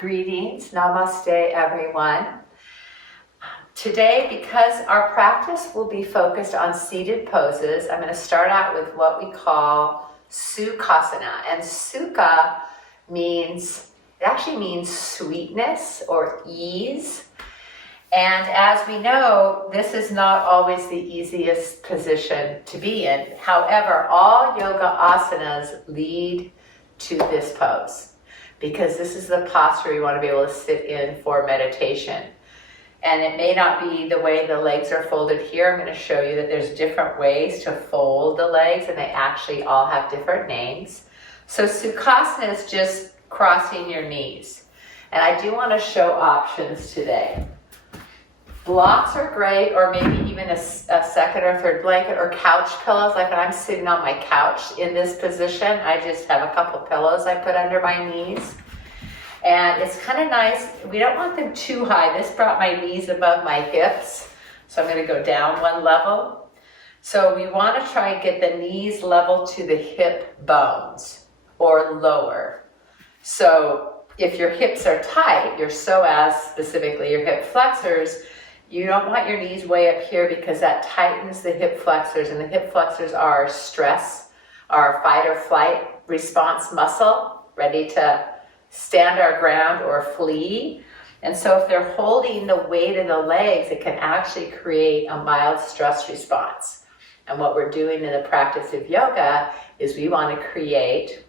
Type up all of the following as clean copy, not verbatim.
Greetings, namaste everyone. Today, because our practice will be focused on seated poses, I'm going to start out with what we call sukhasana. And sukha actually means sweetness or ease. And as we know, this is not always the easiest position to be in. However, all yoga asanas lead to this pose, because this is the posture you want to be able to sit in for meditation. And it may not be the way the legs are folded here. I'm going to show you that there's different ways to fold the legs, and they actually all have different names. So Sukhasana is just crossing your knees. And I do want to show options today. Blocks are great, or maybe even a second or third blanket, or couch pillows. Like when I'm sitting on my couch in this position, I just have a couple pillows I put under my knees. And it's kind of nice. We don't want them too high. This brought my knees above my hips, so I'm going to go down one level. So we want to try and get the knees level to the hip bones or lower. So if your hips are tight, your psoas, specifically your hip flexors, you don't want your knees way up here, because that tightens the hip flexors, and the hip flexors are stress, our fight or flight response muscle, ready to stand our ground or flee. And so if they're holding the weight of the legs, it can actually create a mild stress response. And what we're doing in the practice of yoga is we want to create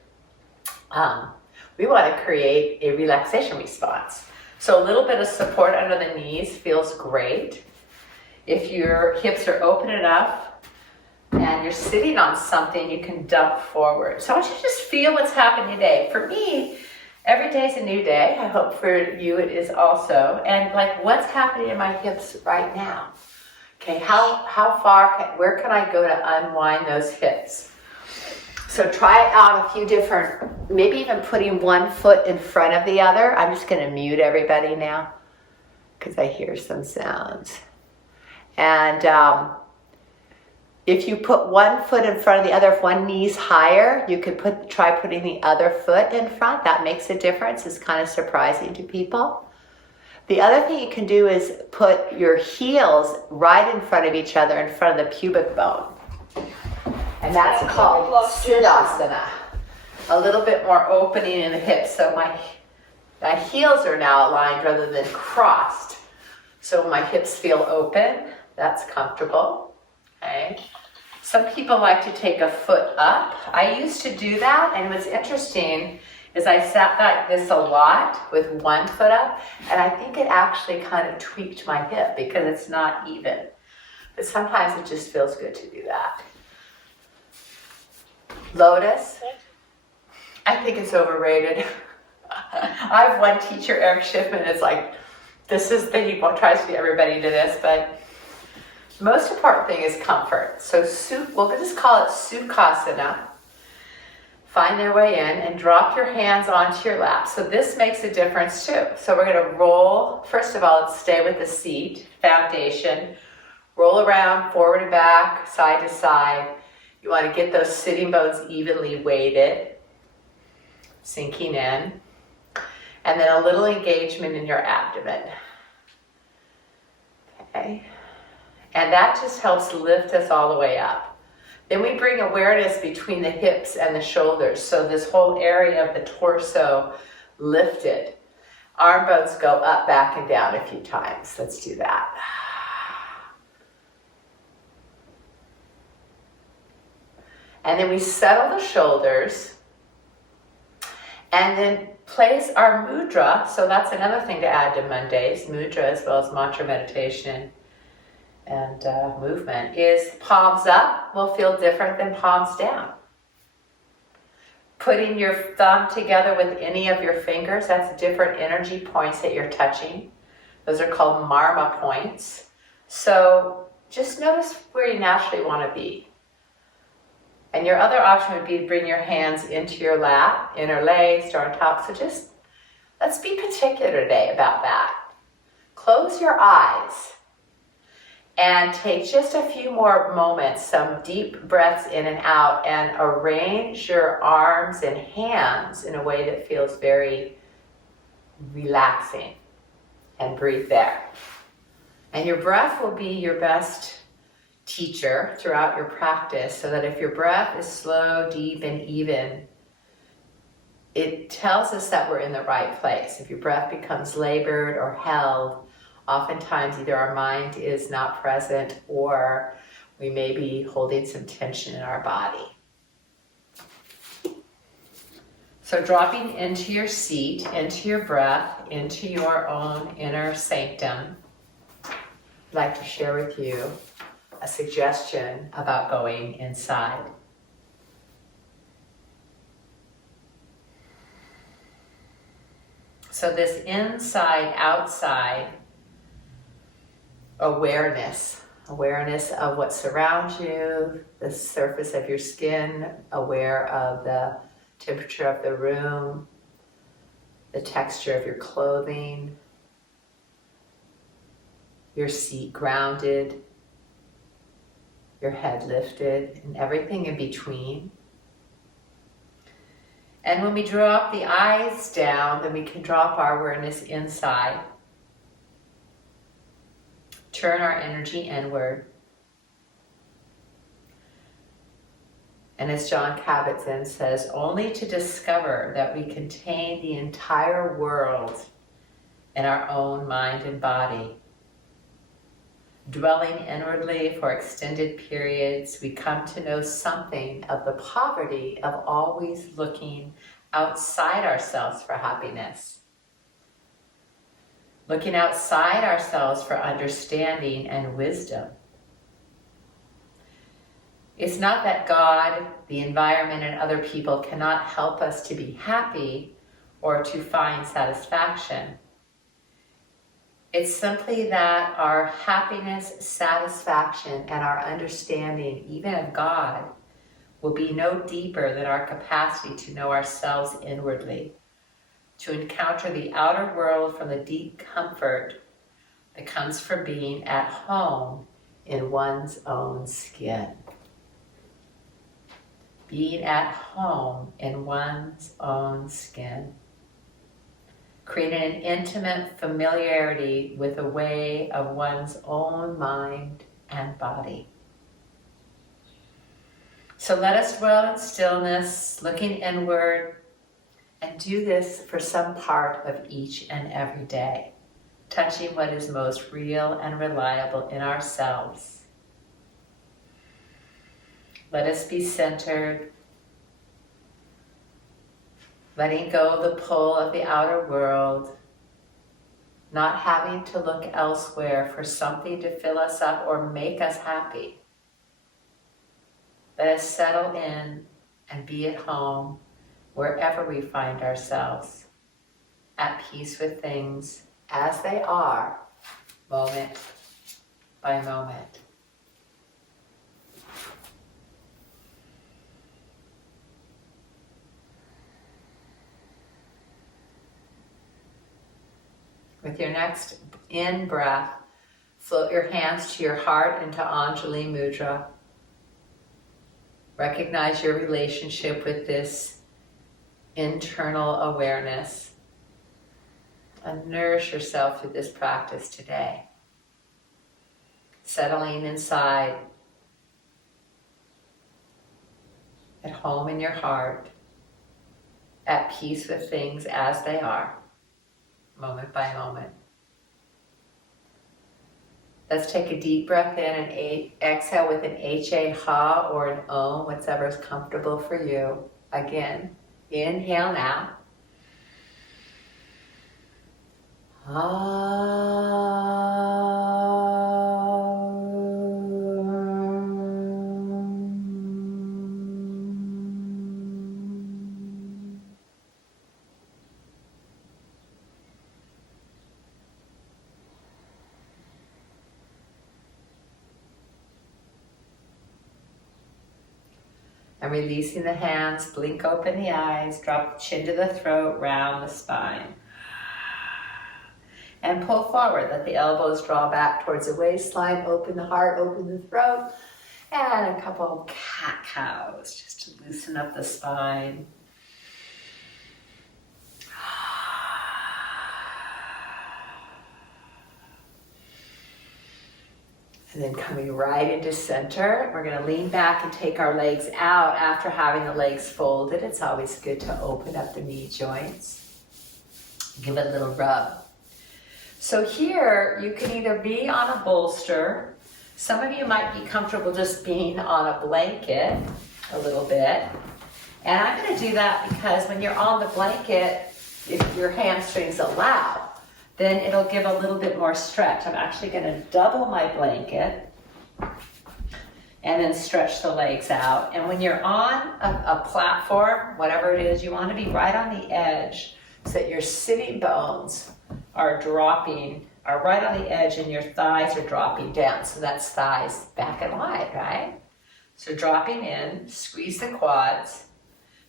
a relaxation response. So a little bit of support under the knees feels great. If your hips are open enough and you're sitting on something, you can dump forward. So I want you to just feel what's happening today. For me, every day is a new day. I hope for you it is also. And like, what's happening in my hips right now? Okay, where can I go to unwind those hips? So try out a few different, maybe even putting one foot in front of the other. I'm just going to mute everybody now because I hear some sounds. And if you put one foot in front of the other, if one knee's higher, you could try putting the other foot in front. That makes a difference. It's kind of surprising to people. The other thing you can do is put your heels right in front of each other, in front of the pubic bone. And that's called Siddhasana. A little bit more opening in the hips. So my heels are now aligned rather than crossed. So my hips feel open. That's comfortable. Okay. Some people like to take a foot up. I used to do that, and what's interesting is I sat like this a lot with one foot up, and I think it actually kind of tweaked my hip because it's not even. But sometimes it just feels good to do that. Lotus, I think it's overrated. I have one teacher, Eric Schiffman, it's like, he tries to get everybody to this, but the most important thing is comfort. So we'll just call it Sukhasana. Find their way in and drop your hands onto your lap. So this makes a difference too. So we're going to roll. First of all, let's stay with the seat, foundation. Roll around, forward and back, side to side. You want to get those sitting bones evenly weighted, sinking in. And then a little engagement in your abdomen. Okay. And that just helps lift us all the way up. Then we bring awareness between the hips and the shoulders. So this whole area of the torso lifted. Arm bones go up, back, and down a few times. Let's do that. And then we settle the shoulders. And then place our mudra. So that's another thing to add to Mondays. Mudra, as well as mantra meditation and movement, is palms up will feel different than palms down. Putting your thumb together with any of your fingers, that's different energy points that you're touching. Those are called marma points. So just notice where you naturally want to be. And your other option would be to bring your hands into your lap, interlaced or on top. So just, let's be particular today about that. Close your eyes and take just a few more moments, some deep breaths in and out, and arrange your arms and hands in a way that feels very relaxing. And breathe there. And your breath will be your best teacher throughout your practice, so that if your breath is slow, deep, and even, it tells us that we're in the right place. If your breath becomes labored or held, oftentimes either our mind is not present or we may be holding some tension in our body. So dropping into your seat, into your breath, into your own inner sanctum, I'd like to share with you a suggestion about going inside. So this inside-outside awareness of what surrounds you, the surface of your skin, aware of the temperature of the room, the texture of your clothing, your seat grounded, your head lifted, and everything in between. And when we drop the eyes down, then we can drop our awareness inside. Turn our energy inward. And as John Kabat-Zinn says, only to discover that we contain the entire world in our own mind and body. Dwelling inwardly for extended periods, we come to know something of the poverty of always looking outside ourselves for happiness. Looking outside ourselves for understanding and wisdom. It's not that God, the environment, and other people cannot help us to be happy or to find satisfaction. It's simply that our happiness, satisfaction, and our understanding, even of God, will be no deeper than our capacity to know ourselves inwardly, to encounter the outer world from the deep comfort that comes from being at home in one's own skin. Being at home in one's own skin. Creating an intimate familiarity with a way of one's own mind and body. So let us dwell in stillness, looking inward, and do this for some part of each and every day, touching what is most real and reliable in ourselves. Let us be centered, letting go of the pull of the outer world, not having to look elsewhere for something to fill us up or make us happy. Let us settle in and be at home wherever we find ourselves, at peace with things as they are, moment by moment. With your next in-breath, float your hands to your heart into Anjali Mudra. Recognize your relationship with this internal awareness and nourish yourself through this practice today. Settling inside, at home in your heart, at peace with things as they are, moment by moment. Let's take a deep breath in and exhale with an HA, ha, or an om, whatever is comfortable for you. Again, inhale now. And releasing the hands, blink open the eyes, drop the chin to the throat, round the spine. And pull forward, let the elbows draw back towards the waistline, open the heart, open the throat, and a couple of cat-cows just to loosen up the spine. And then coming right into center, we're gonna lean back and take our legs out after having the legs folded. It's always good to open up the knee joints. Give it a little rub. So here, you can either be on a bolster. Some of you might be comfortable just being on a blanket a little bit. And I'm gonna do that because when you're on the blanket, if your hamstrings allow, then it'll give a little bit more stretch. I'm actually gonna double my blanket and then stretch the legs out. And when you're on a platform, whatever it is, you wanna be right on the edge so that your sitting bones are right on the edge and your thighs are dropping down. So that's thighs back and wide, right? So dropping in, squeeze the quads.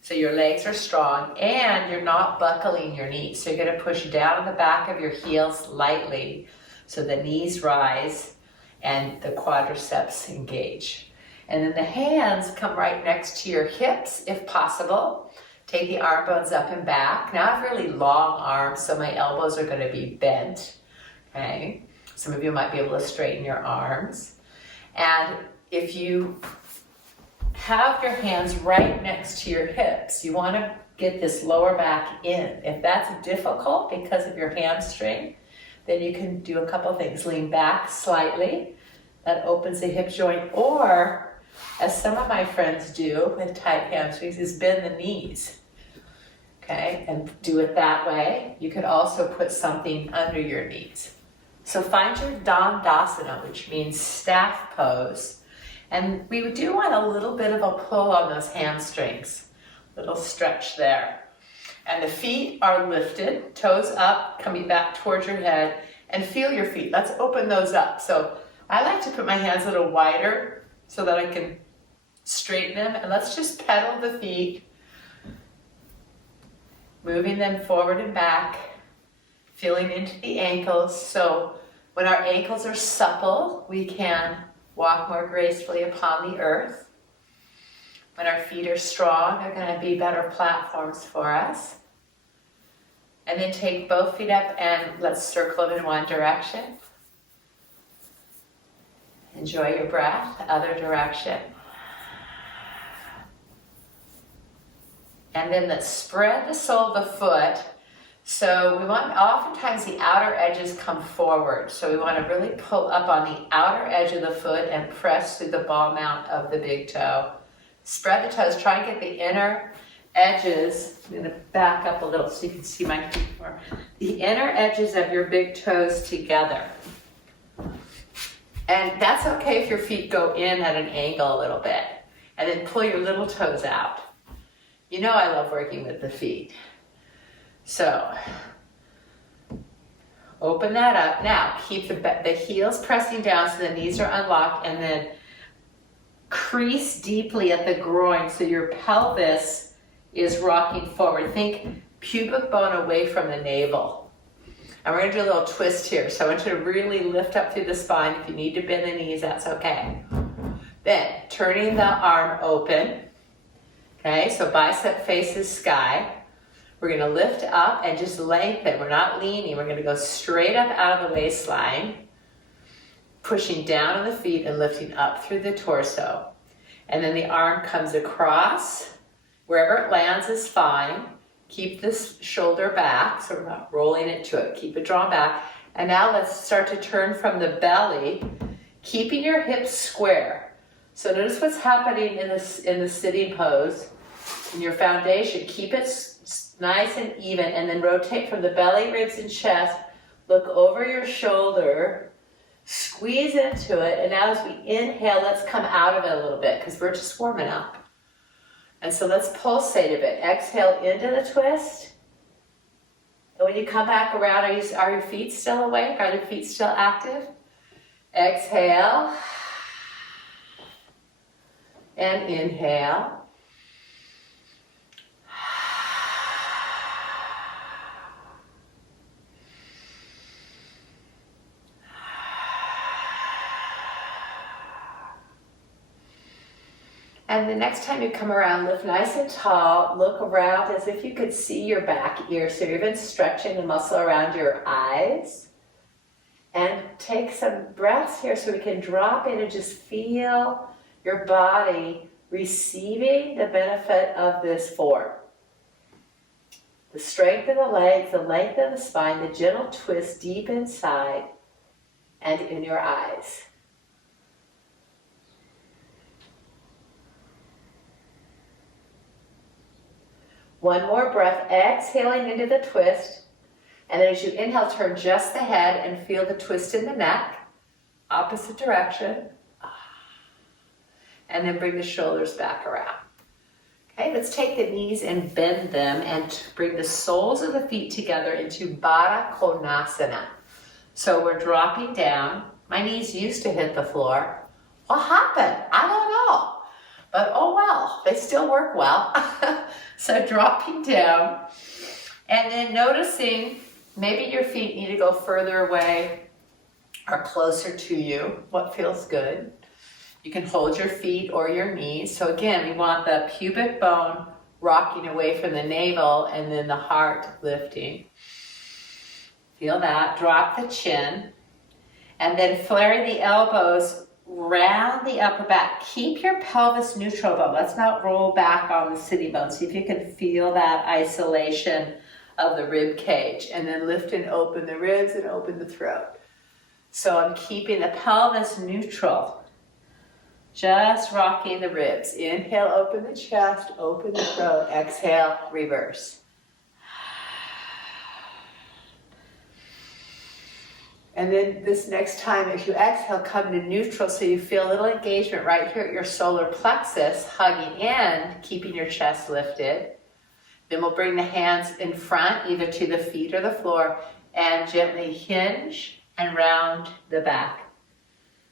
So your legs are strong and you're not buckling your knees. So you're gonna push down on the back of your heels lightly so the knees rise and the quadriceps engage. And then the hands come right next to your hips if possible. Take the arm bones up and back. Now I have really long arms, so my elbows are gonna be bent, okay? Some of you might be able to straighten your arms. And if you have your hands right next to your hips, you wanna get this lower back in. If that's difficult because of your hamstring, then you can do a couple things. Lean back slightly, that opens the hip joint, or as some of my friends do with tight hamstrings, is bend the knees. Okay, and do it that way. You could also put something under your knees. So find your Dandasana, which means staff pose. And we do want a little bit of a pull on those hamstrings, little stretch there. And the feet are lifted, toes up, coming back towards your head, and feel your feet. Let's open those up. So I like to put my hands a little wider so that I can straighten them. And let's just pedal the feet, moving them forward and back, feeling into the ankles. So when our ankles are supple, we can walk more gracefully upon the earth. When our feet are strong, they're going to be better platforms for us. And then take both feet up and let's circle them in one direction. Enjoy your breath, other direction. And then let's spread the sole of the foot. So we want, oftentimes the outer edges come forward. So we want to really pull up on the outer edge of the foot and press through the ball mount of the big toe. Spread the toes, try and get the inner edges. I'm going to back up a little so you can see my feet more. The inner edges of your big toes together. And that's okay if your feet go in at an angle a little bit. And then pull your little toes out. You know I love working with the feet. So, open that up. Now, keep the heels pressing down so the knees are unlocked, and then crease deeply at the groin so your pelvis is rocking forward. Think pubic bone away from the navel. And we're going to do a little twist here. So I want you to really lift up through the spine. If you need to bend the knees, that's okay. Then, turning the arm open. Okay, so bicep faces sky. We're going to lift up and just lengthen. We're not leaning. We're going to go straight up out of the waistline, pushing down on the feet and lifting up through the torso. And then the arm comes across. Wherever it lands is fine. Keep this shoulder back, so we're not rolling into it. Keep it drawn back. And now let's start to turn from the belly, keeping your hips square. So notice what's happening in the sitting pose. In your foundation, keep it nice and even, and then rotate from the belly, ribs, and chest. Look over your shoulder, squeeze into it, and now as we inhale, let's come out of it a little bit because we're just warming up. And so let's pulsate a bit. Exhale into the twist. And when you come back around, are your feet still awake? Are the feet still active? Exhale. And inhale. And the next time you come around, lift nice and tall, look around as if you could see your back ear. So you're even stretching the muscle around your eyes. And take some breaths here so we can drop in and just feel your body receiving the benefit of this form. The strength of the legs, the length of the spine, the gentle twist deep inside and in your eyes. One more breath, exhaling into the twist. And then as you inhale, turn just the head and feel the twist in the neck, opposite direction. And then bring the shoulders back around. Okay, let's take the knees and bend them and bring the soles of the feet together into Baddha Konasana. So we're dropping down. My knees used to hit the floor. What happened? I don't know. But oh well, they still work well. So dropping down and then noticing maybe your feet need to go further away or closer to you. What feels good? You can hold your feet or your knees. So again, we want the pubic bone rocking away from the navel and then the heart lifting. Feel that. Drop the chin. And then flare the elbows round the upper back. Keep your pelvis neutral though. Let's not roll back on the sitting bone. See if you can feel that isolation of the rib cage. And then lift and open the ribs and open the throat. So I'm keeping the pelvis neutral. Just rocking the ribs. Inhale, open the chest, open the throat. Exhale, reverse. And then this next time, if you exhale, come to neutral so you feel a little engagement right here at your solar plexus, hugging in, keeping your chest lifted. Then we'll bring the hands in front, either to the feet or the floor, and gently hinge and round the back.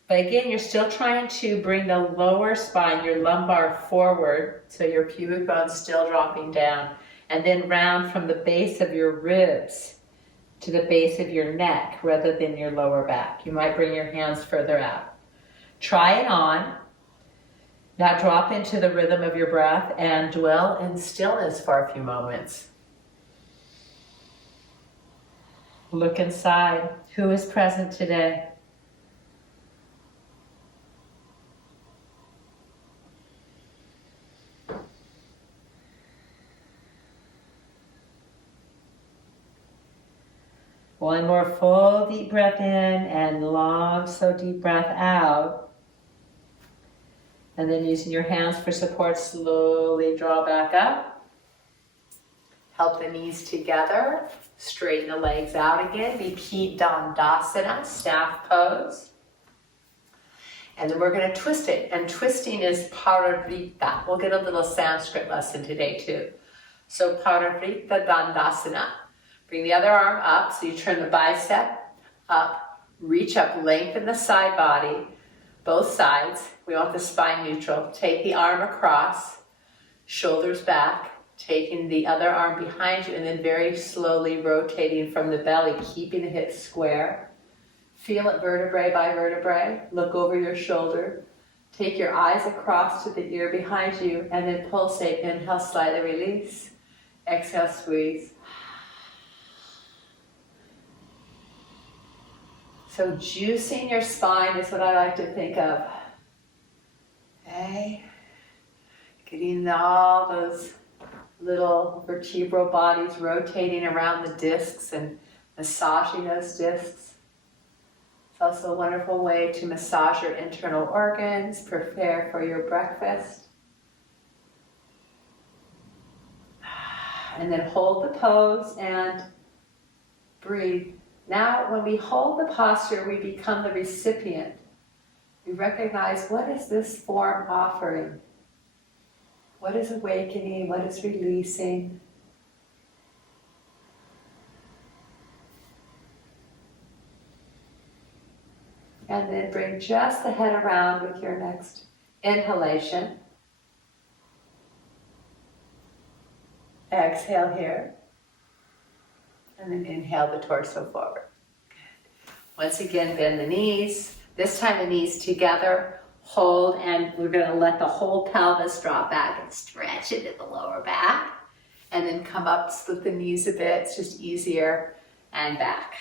But again, you're still trying to bring the lower spine, your lumbar forward, so your pubic bone's still dropping down, and then round from the base of your ribs to the base of your neck rather than your lower back. You might bring your hands further out. Try it on. Now drop into the rhythm of your breath and dwell in stillness for a few moments. Look inside. Who is present today? One more full deep breath in and long, slow, deep breath out. And then using your hands for support, slowly draw back up. Help the knees together. Straighten the legs out again. Repeat Dandasana, staff pose. And then we're going to twist it. And twisting is Parivrita. We'll get a little Sanskrit lesson today too. So Parivrita Dandasana. Bring the other arm up, so you turn the bicep up, reach up, lengthen the side body, both sides. We want the spine neutral. Take the arm across, shoulders back, taking the other arm behind you, and then very slowly rotating from the belly, keeping the hips square. Feel it vertebrae by vertebrae. Look over your shoulder. Take your eyes across to the ear behind you, and then pulsate. Inhale, slightly release. Exhale, squeeze. So juicing your spine is what I like to think of. Okay? Getting all those little vertebral bodies rotating around the discs and massaging those discs. It's also a wonderful way to massage your internal organs, prepare for your breakfast. And then hold the pose and breathe. Now, when we hold the posture, we become the recipient. We recognize, what is this form offering? What is awakening? What is releasing? And then bring just the head around with your next inhalation. Exhale here. And then inhale the torso forward. Good. Once again, bend the knees. This time the knees together. Hold, and we're going to let the whole pelvis drop back and stretch into the lower back. And then come up, split the knees a bit. It's just easier. And back.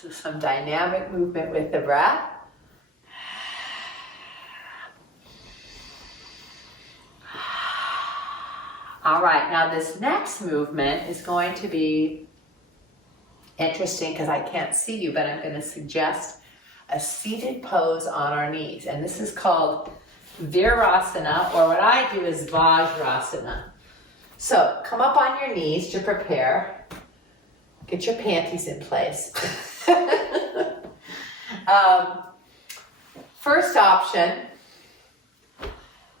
So some dynamic movement with the breath. All right, now this next movement is going to be interesting because I can't see you, but I'm going to suggest a seated pose on our knees. And this is called Virasana, or what I do is Vajrasana. So come up on your knees to prepare. Get your panties in place. First option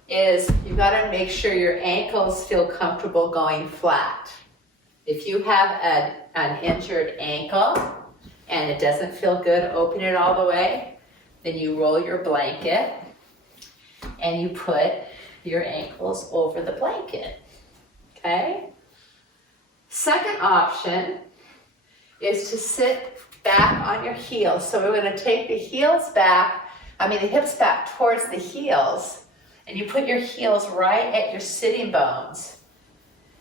is you've got to make sure your ankles feel comfortable going flat. If you have an injured ankle and it doesn't feel good, open it all the way, then you roll your blanket and you put your ankles over the blanket, okay? Second option is to sit back on your heels. So we're going to take the hips back towards the heels, and you put your heels right at your sitting bones.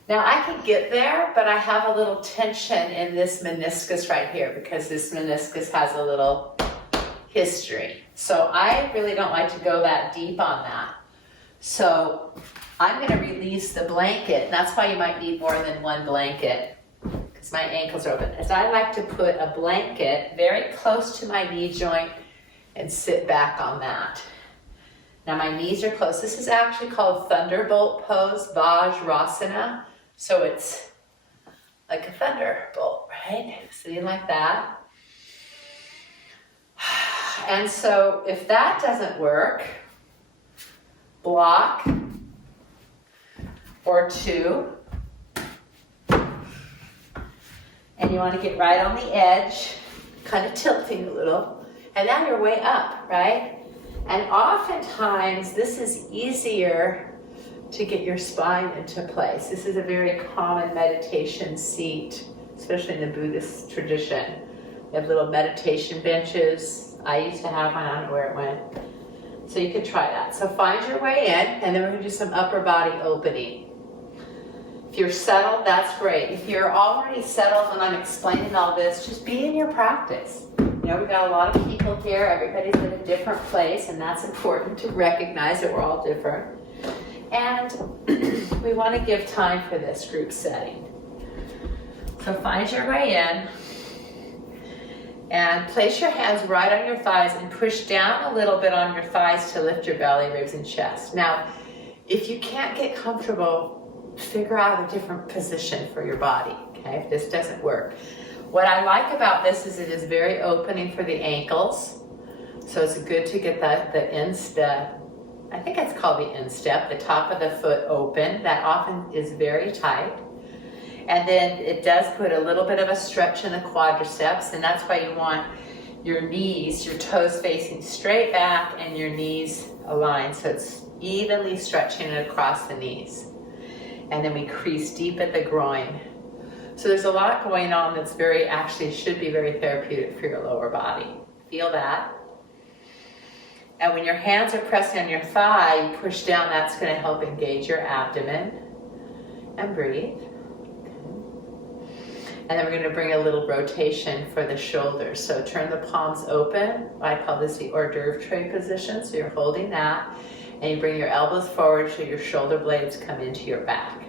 Now I can get there, but I have a little tension in this meniscus right here because this meniscus has a little history. So I really don't like to go that deep on that. So I'm going to release the blanket, and that's why you might need more than one blanket because my ankles are open. As I like to put a blanket very close to my knee joint and sit back on that. Now my knees are close. This is actually called thunderbolt pose, Vajrasana. So it's like a thunderbolt, right? Sitting like that. And so if that doesn't work, block or two. And you want to get right on the edge, kind of tilting a little. And now you're way up, right? And oftentimes this is easier to get your spine into place. This is a very common meditation seat, especially in the Buddhist tradition. They have little meditation benches. I used to have one, I don't know where it went. So you could try that. So find your way in, and then we're going to do some upper body opening. If you're settled, that's great. If you're already settled when I'm explaining all this, just be in your practice. You know, we've got a lot of people here. Everybody's in a different place, and that's important to recognize that we're all different. And we want to give time for this group setting. So find your way in. And place your hands right on your thighs and push down a little bit on your thighs to lift your belly, ribs, and chest. Now, if you can't get comfortable, figure out a different position for your body, okay, if this doesn't work. What I like about this is it is very opening for the ankles. So it's good to get the instep, I think it's called the instep, the top of the foot open. That often is very tight. And then it does put a little bit of a stretch in the quadriceps, and that's why you want your knees, your toes facing straight back and your knees aligned, so it's evenly stretching it across the knees. And then we crease deep at the groin. So there's a lot going on that's actually should be very therapeutic for your lower body. Feel that. And when your hands are pressing on your thigh, you push down, that's going to help engage your abdomen. And breathe. And then we're going to bring a little rotation for the shoulders. So turn the palms open. I call this the hors d'oeuvre tray position. So you're holding that. And you bring your elbows forward so your shoulder blades come into your back.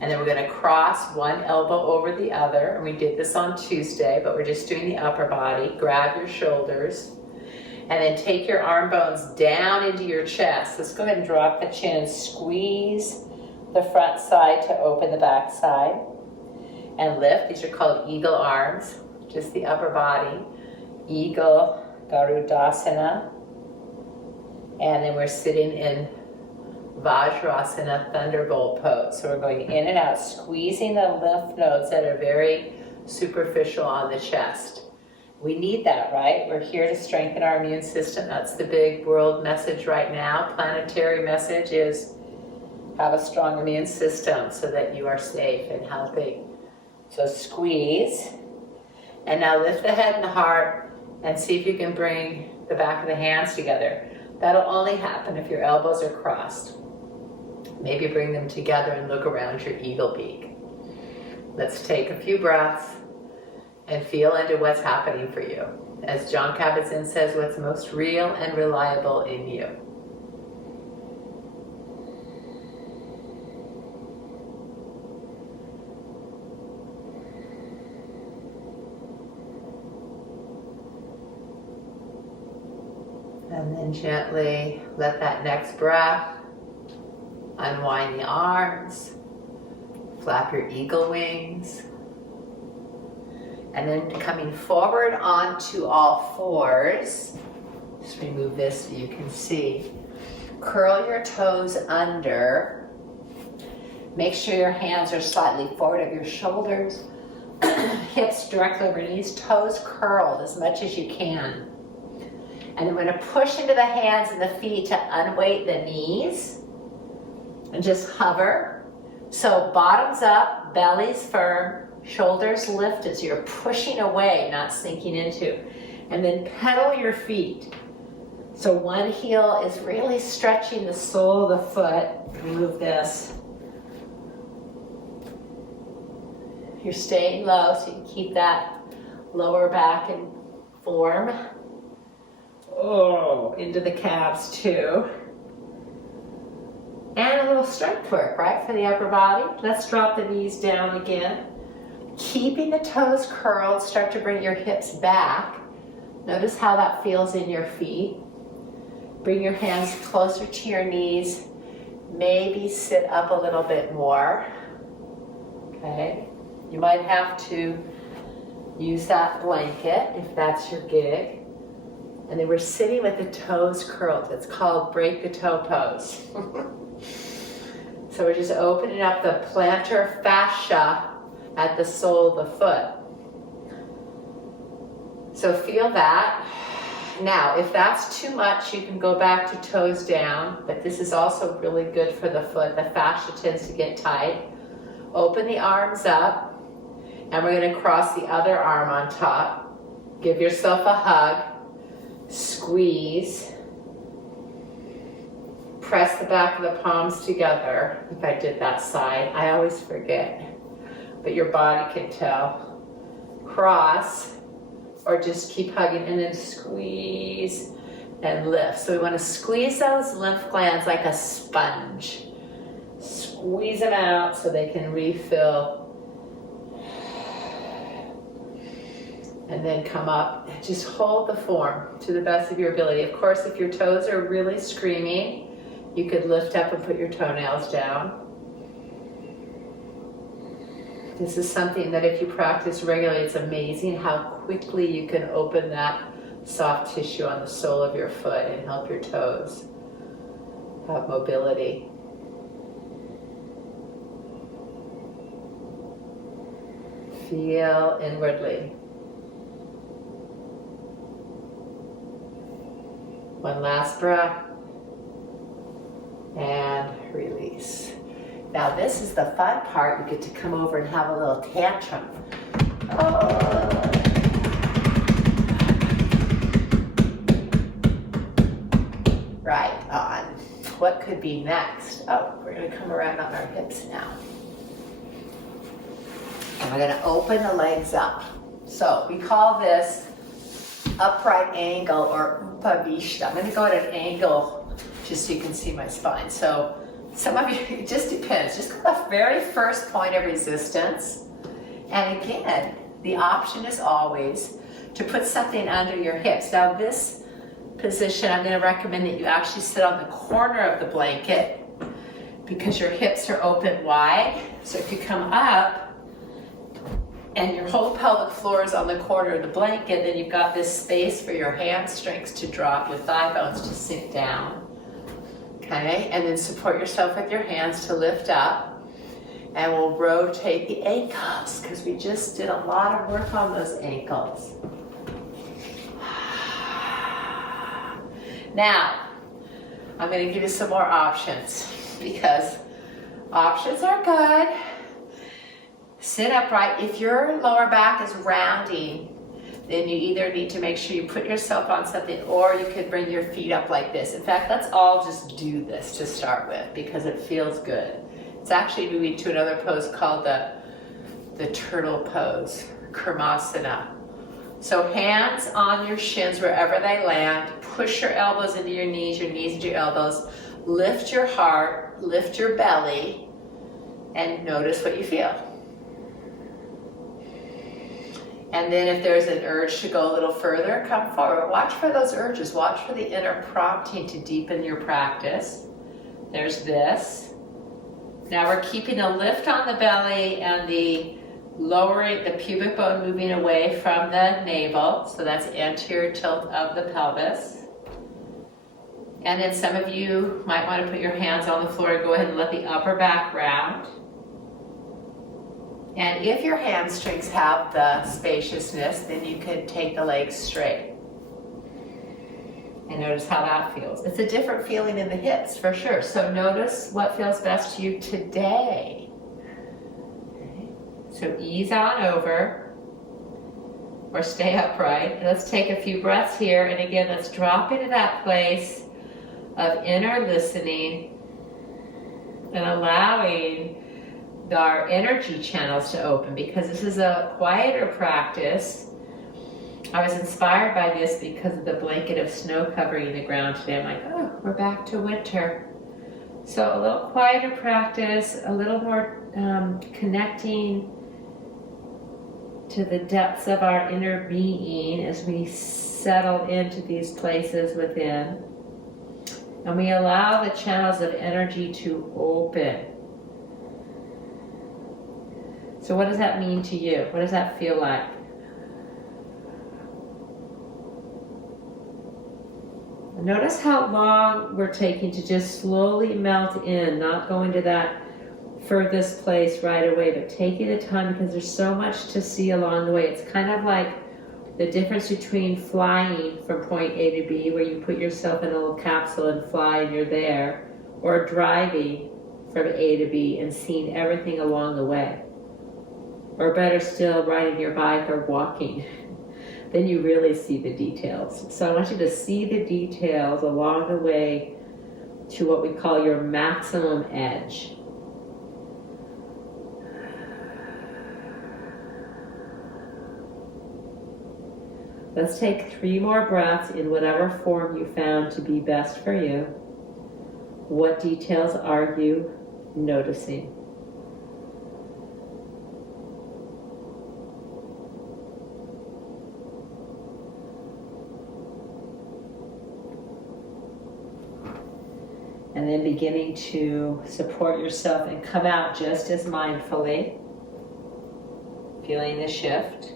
And then we're going to cross one elbow over the other. And we did this on Tuesday, but we're just doing the upper body. Grab your shoulders. And then take your arm bones down into your chest. Let's go ahead and drop the chin and squeeze the front side to open the back side. And lift. These are called eagle arms, just the upper body. Eagle, Garudasana. And then we're sitting in Vajrasana, thunderbolt pose. So we're going in and out, squeezing the lymph nodes that are very superficial on the chest. We need that, right? We're here to strengthen our immune system. That's the big world message right now. Planetary message is have a strong immune system so that you are safe and healthy. So squeeze, and now lift the head and the heart, and see if you can bring the back of the hands together. That'll only happen if your elbows are crossed. Maybe bring them together and look around your eagle beak. Let's take a few breaths and feel into what's happening for you. As John Kabat-Zinn says, what's most real and reliable in you. And then gently let that next breath unwind the arms, flap your eagle wings, and then coming forward onto all fours. Just remove this so you can see. Curl your toes under. Make sure your hands are slightly forward of your shoulders, hips directly over knees, toes curled as much as you can. And then we're going to push into the hands and the feet to unweight the knees and just hover. So bottoms up, belly's firm, shoulders lift as you're pushing away, not sinking into. And then pedal your feet. So one heel is really stretching the sole of the foot. Remove this. You're staying low so you can keep that lower back in form. Oh, into the calves too. And a little strength work, right, for the upper body. Let's drop the knees down again. Keeping the toes curled, start to bring your hips back. Notice how that feels in your feet. Bring your hands closer to your knees. Maybe sit up a little bit more. Okay. You might have to use that blanket if that's your gig. And then we're sitting with the toes curled. It's called break the toe pose. So we're just opening up the plantar fascia at the sole of the foot. So feel that. Now, if that's too much, you can go back to toes down, but this is also really good for the foot. The fascia tends to get tight. Open the arms up, and we're going to cross the other arm on top. Give yourself a hug. Squeeze. Press the back of the palms together. If I did that side, I always forget, but your body can tell. Cross, or just keep hugging, and then squeeze and lift. So we want to squeeze those lymph glands like a sponge. Squeeze them out so they can refill. And then come up. Just hold the form to the best of your ability. Of course, if your toes are really screaming, you could lift up and put your toenails down. This is something that if you practice regularly, it's amazing how quickly you can open that soft tissue on the sole of your foot and help your toes have mobility. Feel inwardly. One last breath. And release. Now this is the fun part. You get to come over and have a little tantrum. Oh. Right on. What could be next? Oh, we're going to come around on our hips now. And we're going to open the legs up. So we call this upright angle or upavishta. I'm going to go at an angle just so you can see my spine. So some of you, it just depends. Just go to the very first point of resistance. And again, the option is always to put something under your hips. Now this position, I'm going to recommend that you actually sit on the corner of the blanket because your hips are open wide. So if you come up and your whole pelvic floor is on the corner of the blanket, then you've got this space for your hamstrings to drop, your thigh bones to sink down. Okay, and then support yourself with your hands to lift up. And we'll rotate the ankles because we just did a lot of work on those ankles. Now, I'm going to give you some more options because options are good. Sit upright. If your lower back is rounding, then you either need to make sure you put yourself on something or you could bring your feet up like this. In fact, let's all just do this to start with because it feels good. It's actually moving to another pose called the turtle pose. Kurmasana. So hands on your shins wherever they land. Push your elbows into your knees into your elbows. Lift your heart, lift your belly, and notice what you feel. And then if there's an urge to go a little further, come forward. Watch for those urges. Watch for the inner prompting to deepen your practice. There's this. Now we're keeping a lift on the belly and the lowering, the pubic bone moving away from the navel. So that's anterior tilt of the pelvis. And then some of you might want to put your hands on the floor and go ahead and let the upper back round. And if your hamstrings have the spaciousness, then you could take the legs straight. And notice how that feels. It's a different feeling in the hips, for sure. So notice what feels best to you today. Okay. So ease on over, or stay upright. And let's take a few breaths here. And again, let's drop into that place of inner listening and allowing our energy channels to open, because this is a quieter practice. I was inspired by this because of the blanket of snow covering the ground today. I'm like, oh, we're back to winter. So a little quieter practice, a little more connecting to the depths of our inner being as we settle into these places within. And we allow the channels of energy to open. So what does that mean to you? What does that feel like? Notice how long we're taking to just slowly melt in, not going to that furthest place right away, but taking the time, because there's so much to see along the way. It's kind of like the difference between flying from point A to B, where you put yourself in a little capsule and fly and you're there, or driving from A to B and seeing everything along the way. Or better still, riding your bike or walking. Then you really see the details. So I want you to see the details along the way to what we call your maximum edge. Let's take 3 more breaths in whatever form you found to be best for you. What details are you noticing? And then beginning to support yourself and come out just as mindfully, feeling the shift.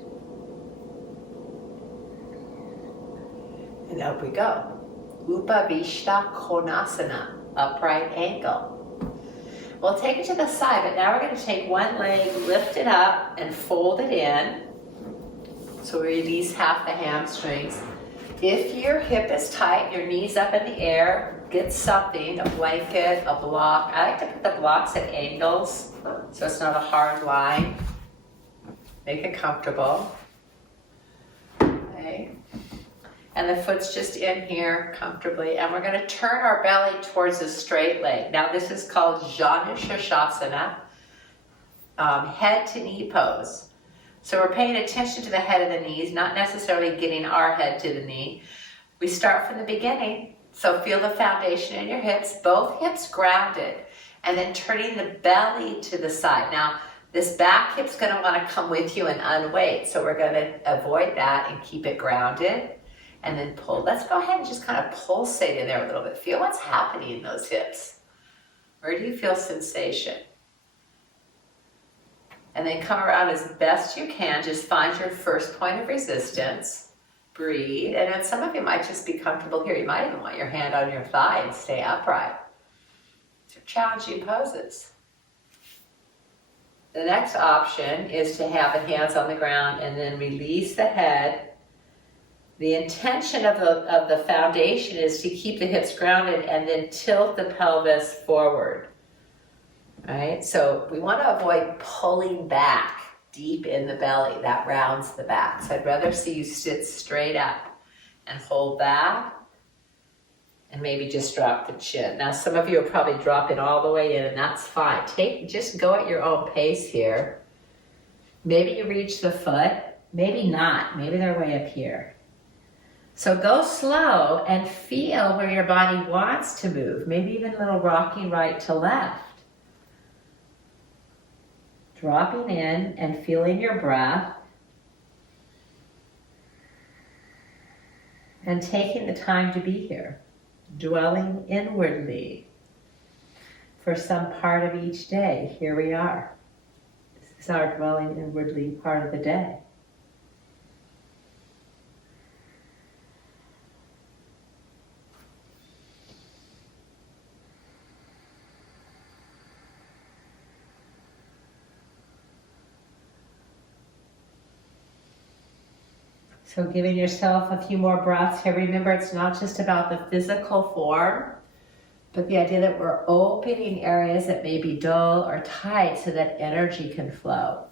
And up we go. Upavishta Konasana, upright angle. We'll take it to the side, but now we're going to take one leg, lift it up, and fold it in. So we release half the hamstrings. If your hip is tight, your knees up in the air, get something, a blanket, a block. I like to put the blocks at angles, so it's not a hard line. Make it comfortable. Okay. And the foot's just in here comfortably. And we're going to turn our belly towards a straight leg. Now this is called Janu Shirshasana, head to knee pose. So we're paying attention to the head of the knees, not necessarily getting our head to the knee. We start from the beginning. So feel the foundation in your hips, both hips grounded, and then turning the belly to the side. Now, this back hip's going to want to come with you and unweight, so we're going to avoid that and keep it grounded, and then pull. Let's go ahead and just kind of pulsate in there a little bit. Feel what's happening in those hips. Where do you feel sensation? And then come around as best you can. Just find your first point of resistance. Breathe, and then some of you might just be comfortable here. You might even want your hand on your thigh and stay upright. These are challenging poses. The next option is to have the hands on the ground and then release the head. The intention of the foundation is to keep the hips grounded and then tilt the pelvis forward. Right? So we want to avoid pulling back deep in the belly. That rounds the back. So I'd rather see you sit straight up and hold that and maybe just drop the chin. Now some of you are probably dropping all the way in, and that's fine. Just go at your own pace here. Maybe you reach the foot, maybe not. Maybe they're way up here. So go slow and feel where your body wants to move. Maybe even a little rocking right to left. Dropping in and feeling your breath. And taking the time to be here. Dwelling inwardly for some part of each day. Here we are. This is our dwelling inwardly part of the day. So giving yourself a few more breaths here. Remember, it's not just about the physical form, but the idea that we're opening areas that may be dull or tight so that energy can flow.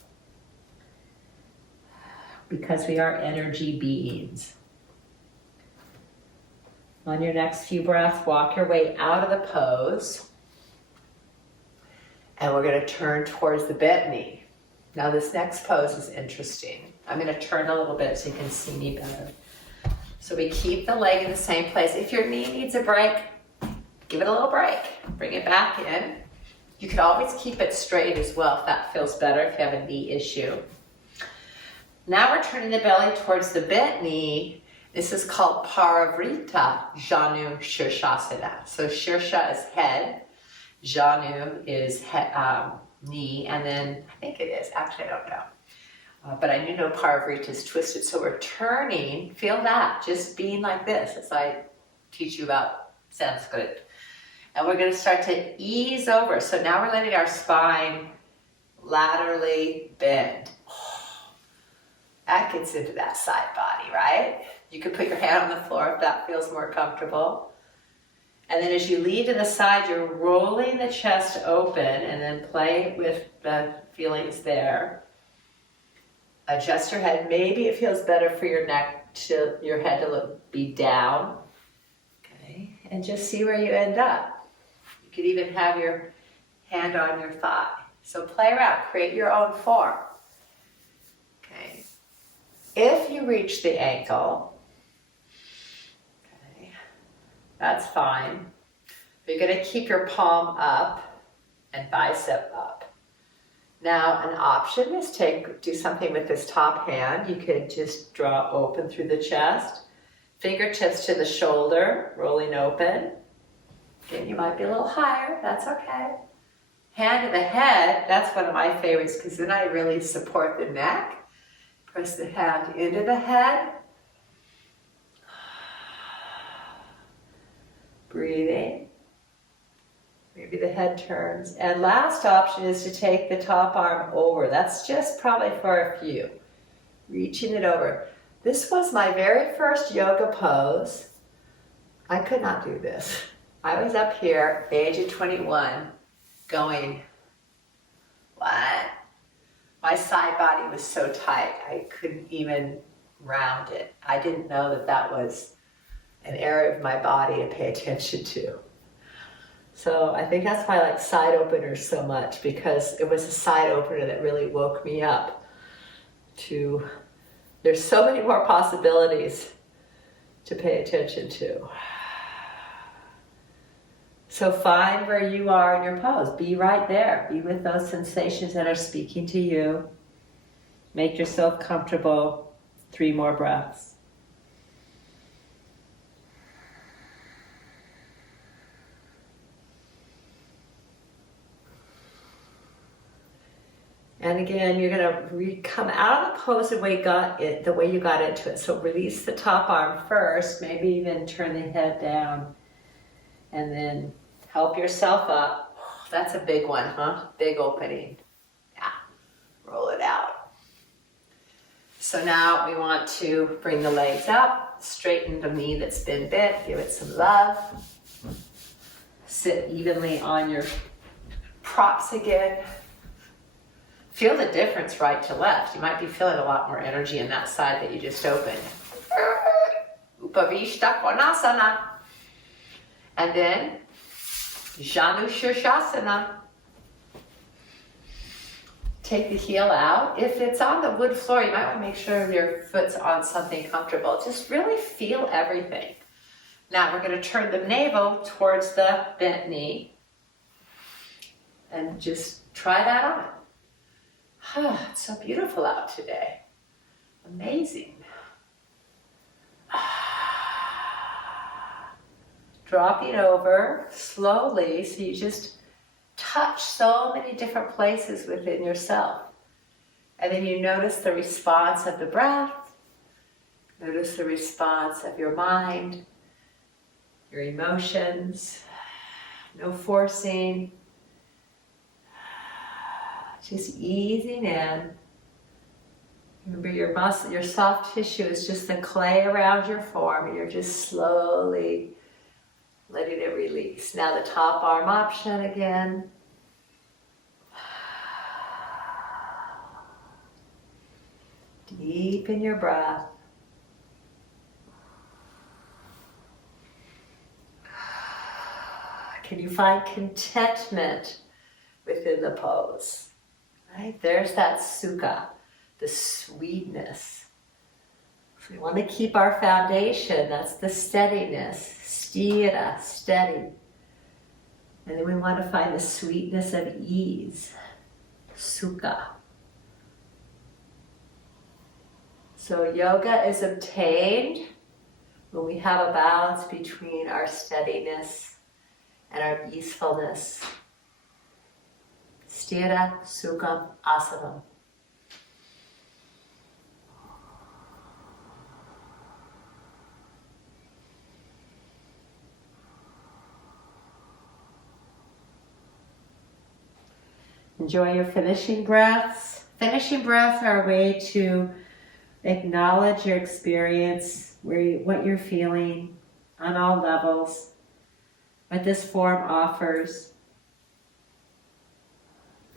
Because we are energy beings. On your next few breaths, walk your way out of the pose. And we're going to turn towards the bent knee. Now this next pose is interesting. I'm going to turn a little bit so you can see me better. So we keep the leg in the same place. If your knee needs a break, give it a little break. Bring it back in. You can always keep it straight as well if that feels better, if you have a knee issue. Now we're turning the belly towards the bent knee. This is called Parivrtta Janu Shirshasana. So Shirsha is head, Janu is knee, and then I think it is, actually I don't know. But I do know Parivrtta is twisted. So we're turning, feel that, just being like this as I teach you about Sanskrit. And we're going to start to ease over. So now we're letting our spine laterally bend. That gets into that side body, right? You can put your hand on the floor if that feels more comfortable. And then as you lean to the side, you're rolling the chest open and then play with the feelings there. Adjust your head. Maybe it feels better for your neck to, your head to be down. Okay, and just see where you end up. You could even have your hand on your thigh. So play around, create your own form. Okay. If you reach the ankle, okay, that's fine. You're going to keep your palm up and bicep up. Now, an option is do something with this top hand. You could just draw open through the chest. Fingertips to the shoulder, rolling open. Again, you might be a little higher, that's okay. Hand to the head, that's one of my favorites because then I really support the neck. Press the hand into the head. Breathing. Maybe the head turns. And last option is to take the top arm over. That's just probably for a few. Reaching it over. This was my very first yoga pose. I could not do this. I was up here at the age of 21 going, what? My side body was so tight, I couldn't even round it. I didn't know that that was an area of my body to pay attention to. So I think that's why I like side openers so much, because it was a side opener that really woke me up to, there's so many more possibilities to pay attention to. So find where you are in your pose. Be right there. Be with those sensations that are speaking to you. Make yourself comfortable. 3 more breaths. And again, you're going to come out of the pose the way you got into it. So release the top arm first, maybe even turn the head down, and then help yourself up. Oh, that's a big one, huh? Big opening. Yeah, roll it out. So now we want to bring the legs up, straighten the knee that's been bent, give it some love. Sit evenly on your props again. Feel the difference right to left. You might be feeling a lot more energy in that side that you just opened. Upavishta Konasana. And then Janu Shirshasana. take the heel out. If it's on the wood floor, you might want to make sure your foot's on something comfortable. Just really feel everything. Now we're going to turn the navel towards the bent knee and just try that on. It's so beautiful out today. Amazing. Dropping over slowly, so you just touch so many different places within yourself. And then you notice the response of the breath, notice the response of your mind, your emotions, no forcing, just easing in. Remember, your muscle, your soft tissue is just the clay around your form, and you're just slowly letting it release. Now the top arm option again. Deepen your breath. Can you find contentment within the pose? Right? There's that sukha, the sweetness. So we want to keep our foundation. That's the steadiness. Sthira, steady. And then we want to find the sweetness of ease. Sukha. So yoga is obtained when we have a balance between our steadiness and our easefulness. Sthira, Sukha, Asana. Enjoy your finishing breaths. Finishing breaths are a way to acknowledge your experience, what you're feeling on all levels, what this form offers,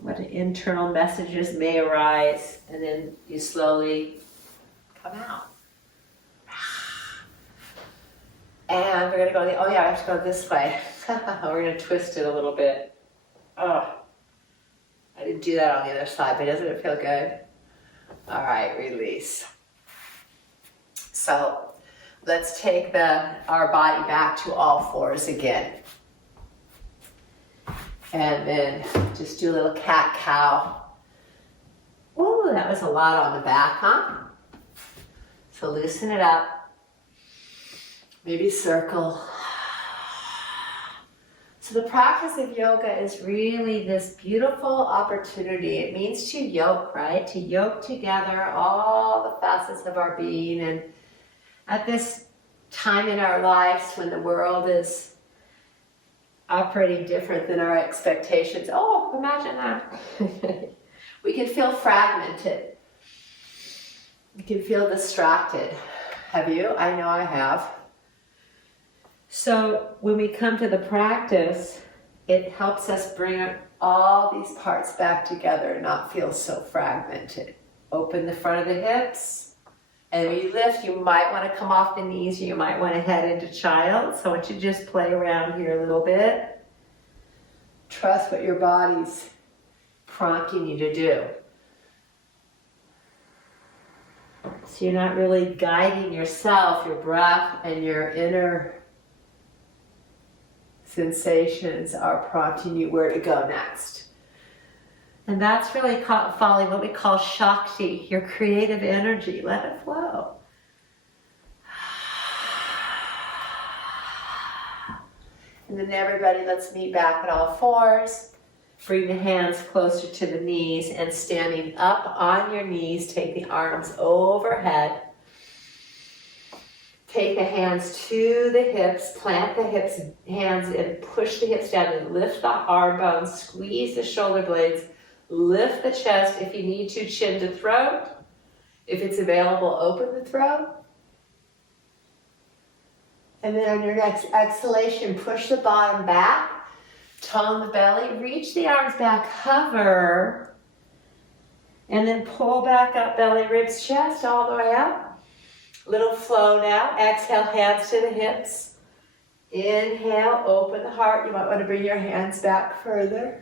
what internal messages may arise, and then you slowly come out. And we're going to go, I have to go this way. We're going to twist it a little bit. Oh, I didn't do that on the other side, but doesn't it feel good? All right, release. So let's take our body back to all fours again. And then just do a little cat-cow. Ooh, that was a lot on the back, huh? So loosen it up. Maybe circle. So the practice of yoga is really this beautiful opportunity. It means to yoke, right? To yoke together all the facets of our being. And at this time in our lives when the world is operating different than our expectations. Oh, imagine that. We can feel fragmented. We can feel distracted. Have you? I know I have. So when we come to the practice, it helps us bring all these parts back together and not feel so fragmented. Open the front of the hips. And when you lift, you might want to come off the knees, or you might want to head into child. So I want you to just play around here a little bit. Trust what your body's prompting you to do. So you're not really guiding yourself, your breath and your inner sensations are prompting you where to go next. And that's really following what we call Shakti, your creative energy. Let it flow. And then everybody, let's meet back at all fours. Bring the hands closer to the knees, and standing up on your knees, take the arms overhead. Take the hands to the hips, plant the hips, hands in, push the hips down, and lift the arm bones, squeeze the shoulder blades, lift the chest. If you need to, chin to throat. If it's available, open the throat. And then on your next exhalation, push the bottom back, tone the belly, reach the arms back, hover, and then pull back up, belly, ribs, chest, all the way up. Little flow now. Exhale, hands to the hips. Inhale, open the heart. You might want to bring your hands back further.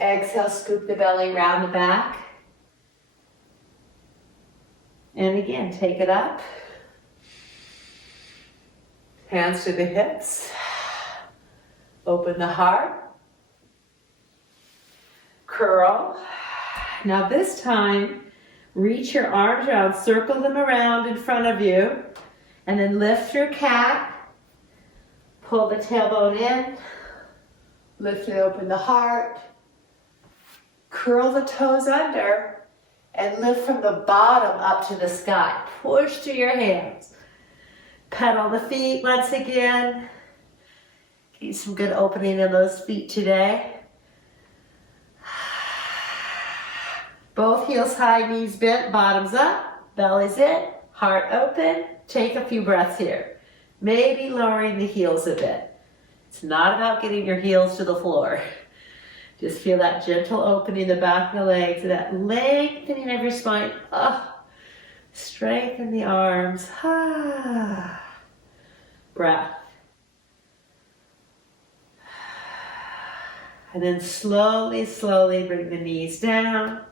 Exhale, scoop the belly round the back. And again, take it up. Hands to the hips. Open the heart. Curl. Now this time, reach your arms around, circle them around in front of you, and then lift your cat. Pull the tailbone in. Lift and open the heart. Curl the toes under and lift from the bottom up to the sky. Push through your hands. Pedal the feet once again. Get some good opening in those feet today. Both heels high, knees bent, bottoms up, belly's in, heart open. Take a few breaths here. Maybe lowering the heels a bit. It's not about getting your heels to the floor. Just feel that gentle opening the back of the legs, that lengthening of your spine. Oh, strengthen the arms. Breath. And then slowly, slowly bring the knees down.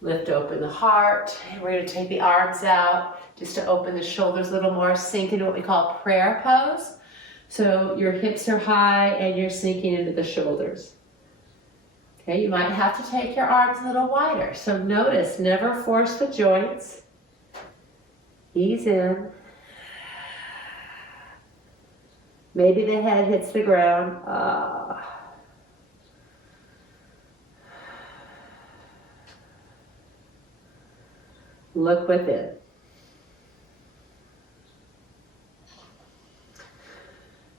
Lift open the heart. And we're going to take the arms out just to open the shoulders a little more. Sink into what we call prayer pose. So your hips are high and you're sinking into the shoulders. Okay, you might have to take your arms a little wider. So notice, never force the joints. Ease in. Maybe the head hits the ground. Look within.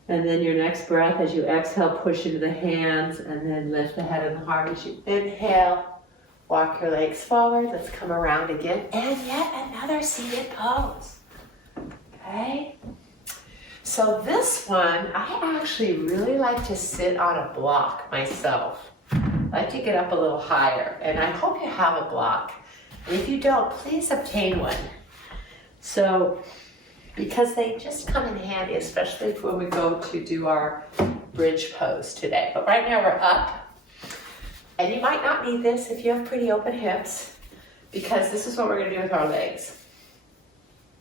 And then your next breath, as you exhale, push into the hands and then lift the head and the heart as you inhale. Walk your legs forward. Let's come around again. And yet another seated pose. Okay? So this one, I actually really like to sit on a block myself. I like to get up a little higher. And I hope you have a block. And if you don't, please obtain one. So, because they just come in handy, especially when we go to do our bridge pose today. But right now we're up. And you might not need this if you have pretty open hips, because this is what we're going to do with our legs.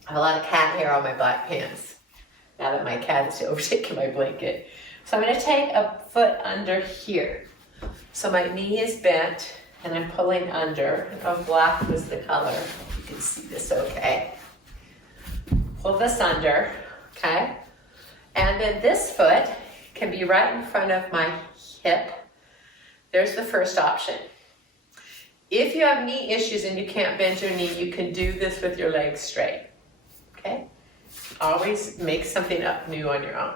I have a lot of cat hair on my black pants, now that my cat is overtaking my blanket. So I'm going to take a foot under here. So my knee is bent, and I'm pulling under. If black was the color, you can see this okay. Pull this under, okay? And then this foot can be right in front of my hip. There's the first option. If you have knee issues and you can't bend your knee, you can do this with your legs straight, okay? Always make something up new on your own.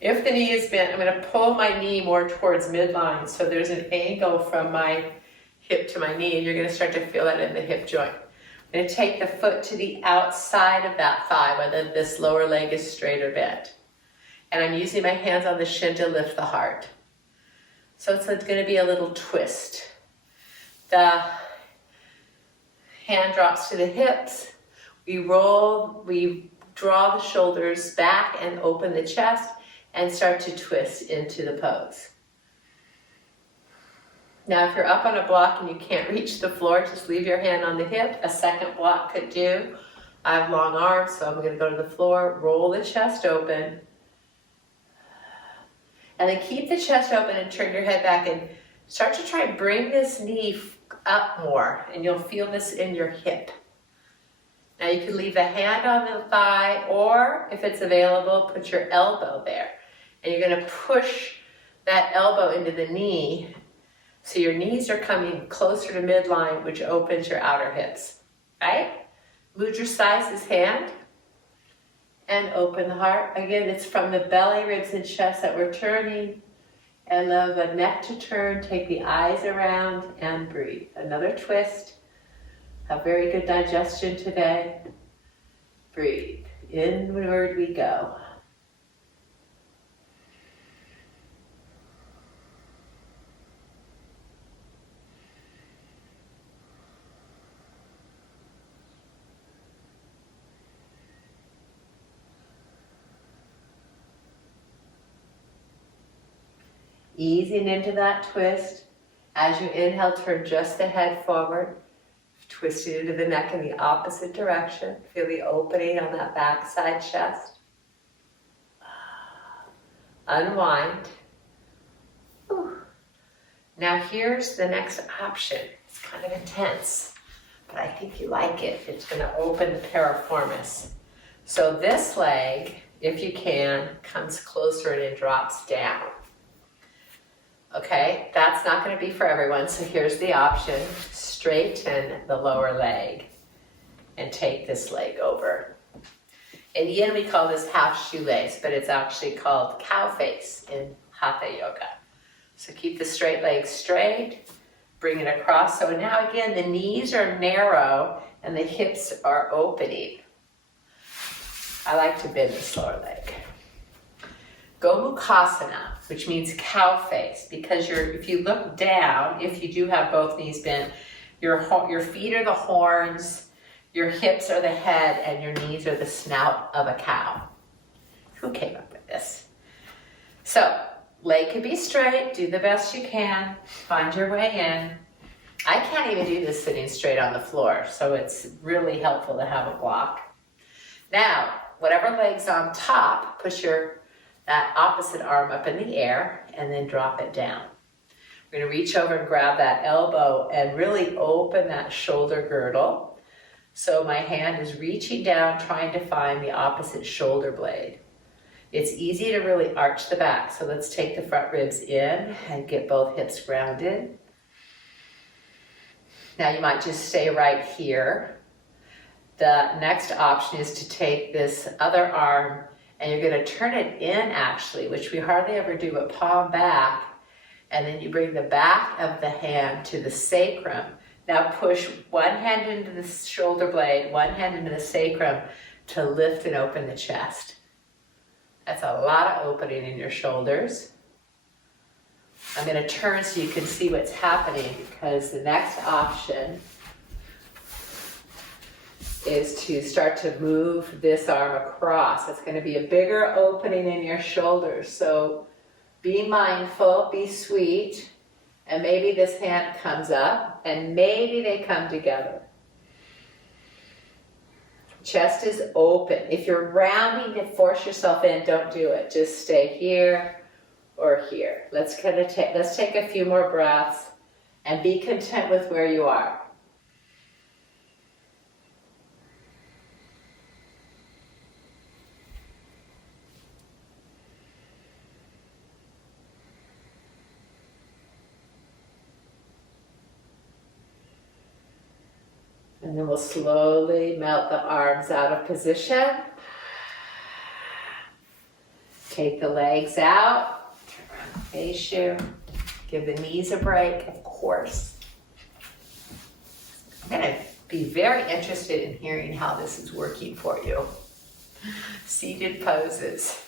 If the knee is bent, I'm going to pull my knee more towards midline, so there's an angle from my hip to my knee, and you're going to start to feel that in the hip joint. I'm going to take the foot to the outside of that thigh, whether this lower leg is straight or bent. And I'm using my hands on the shin to lift the heart. So it's going to be a little twist. The hand drops to the hips. We roll, we draw the shoulders back and open the chest and start to twist into the pose. Now, if you're up on a block and you can't reach the floor, just leave your hand on the hip. A second block could do. I have long arms, so I'm going to go to the floor, roll the chest open, and then keep the chest open and turn your head back and start to try and bring this knee up more, and you'll feel this in your hip. Now you can leave the hand on the thigh, or if it's available, put your elbow there. And you're going to push that elbow into the knee, so your knees are coming closer to midline, which opens your outer hips, right? Mudra-size hand, and open the heart. Again, it's from the belly, ribs, and chest that we're turning. And allow the neck to turn, take the eyes around, and breathe. Another twist. Have very good digestion today. Breathe. Inward we go. Easing into that twist. As you inhale, turn just the head forward, twisting into the neck in the opposite direction. Feel the opening on that backside chest. Unwind. Whew. Now here's the next option. It's kind of intense, but I think you like it. It's going to open the piriformis. So this leg, if you can, comes closer and it drops down. Okay, that's not going to be for everyone, so here's the option. Straighten the lower leg and take this leg over. In yin we call this half shoelace, but it's actually called cow face in hatha yoga. So keep the straight leg straight, bring it across. So now again, the knees are narrow and the hips are opening. I like to bend this lower leg. Gomukhasana, which means cow face, because if you look down, if you do have both knees bent, your feet are the horns, your hips are the head, and your knees are the snout of a cow. Who came up with this? So, leg can be straight, do the best you can, find your way in. I can't even do this sitting straight on the floor, so it's really helpful to have a block. Now, whatever leg's on top, push that opposite arm up in the air and then drop it down. We're going to reach over and grab that elbow and really open that shoulder girdle. So my hand is reaching down, trying to find the opposite shoulder blade. It's easy to really arch the back. So let's take the front ribs in and get both hips grounded. Now you might just stay right here. The next option is to take this other arm and you're going to turn it in actually, which we hardly ever do, but palm back. And then you bring the back of the hand to the sacrum. Now push one hand into the shoulder blade, one hand into the sacrum to lift and open the chest. That's a lot of opening in your shoulders. I'm going to turn so you can see what's happening, because the next option is to start to move this arm across. It's going to be a bigger opening in your shoulders. So be mindful, be sweet, and maybe this hand comes up and maybe they come together. Chest is open. If you're rounding to force yourself in, don't do it. Just stay here or here. Let's take a few more breaths and be content with where you are. And then we'll slowly melt the arms out of position. Take the legs out. Turn around and face you. Give the knees a break, of course. I'm going to be very interested in hearing how this is working for you. Seated poses.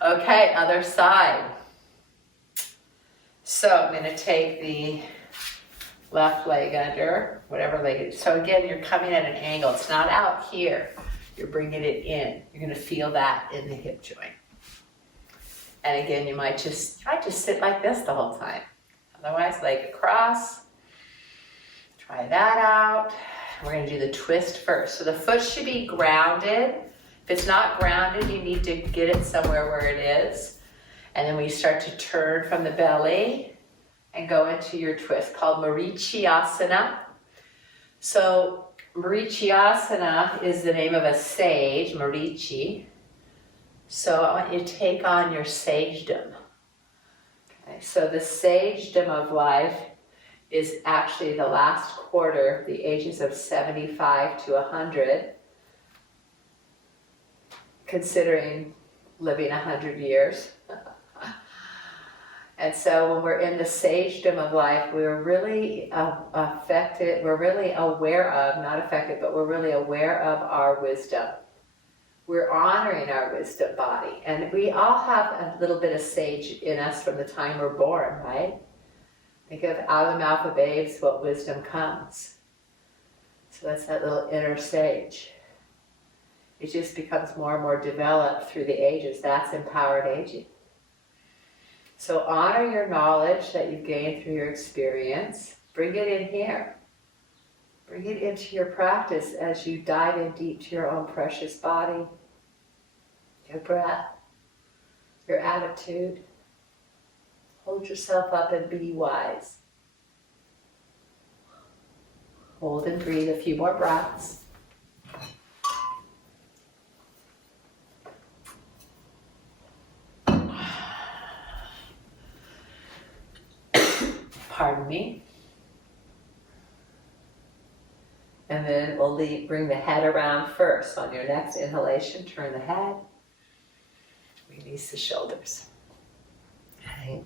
Okay, other side. So I'm going to take the left leg under, whatever leg it is. So again, you're coming at an angle. It's not out here. You're bringing it in. You're going to feel that in the hip joint. And again, you might just sit like this the whole time. Otherwise, leg across. Try that out. We're going to do the twist first. So the foot should be grounded. If it's not grounded, you need to get it somewhere where it is. And then we start to turn from the belly and go into your twist called Marichyasana. So Marichyasana is the name of a sage, Marichi. So I want you to take on your sagedom. Okay, so the sagedom of life is actually the last quarter, the ages of 75 to 100, considering living 100 years. And so when we're in the sagedom of life, we're really affected, we're really aware of, not affected, but we're really aware of our wisdom. We're honoring our wisdom body. And we all have a little bit of sage in us from the time we're born, right? Think of out of the mouth of babes, what wisdom comes. So that's that little inner sage. It just becomes more and more developed through the ages. That's empowered aging. So honor your knowledge that you've gained through your experience. Bring it in here. Bring it into your practice as you dive in deep to your own precious body, your breath, your attitude. Hold yourself up and be wise. Hold and breathe a few more breaths. Pardon me. And then we'll bring the head around first. On your next inhalation, turn the head. Release the shoulders. Okay.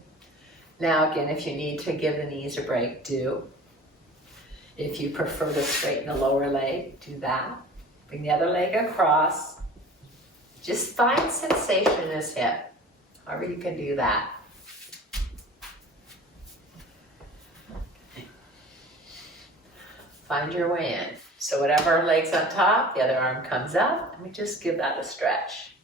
Now again, if you need to give the knees a break, do. If you prefer to straighten the lower leg, do that. Bring the other leg across. Just find sensation in this hip. However you can do that. Find your way in. So whatever leg's on top, the other arm comes up, and we just give that a stretch.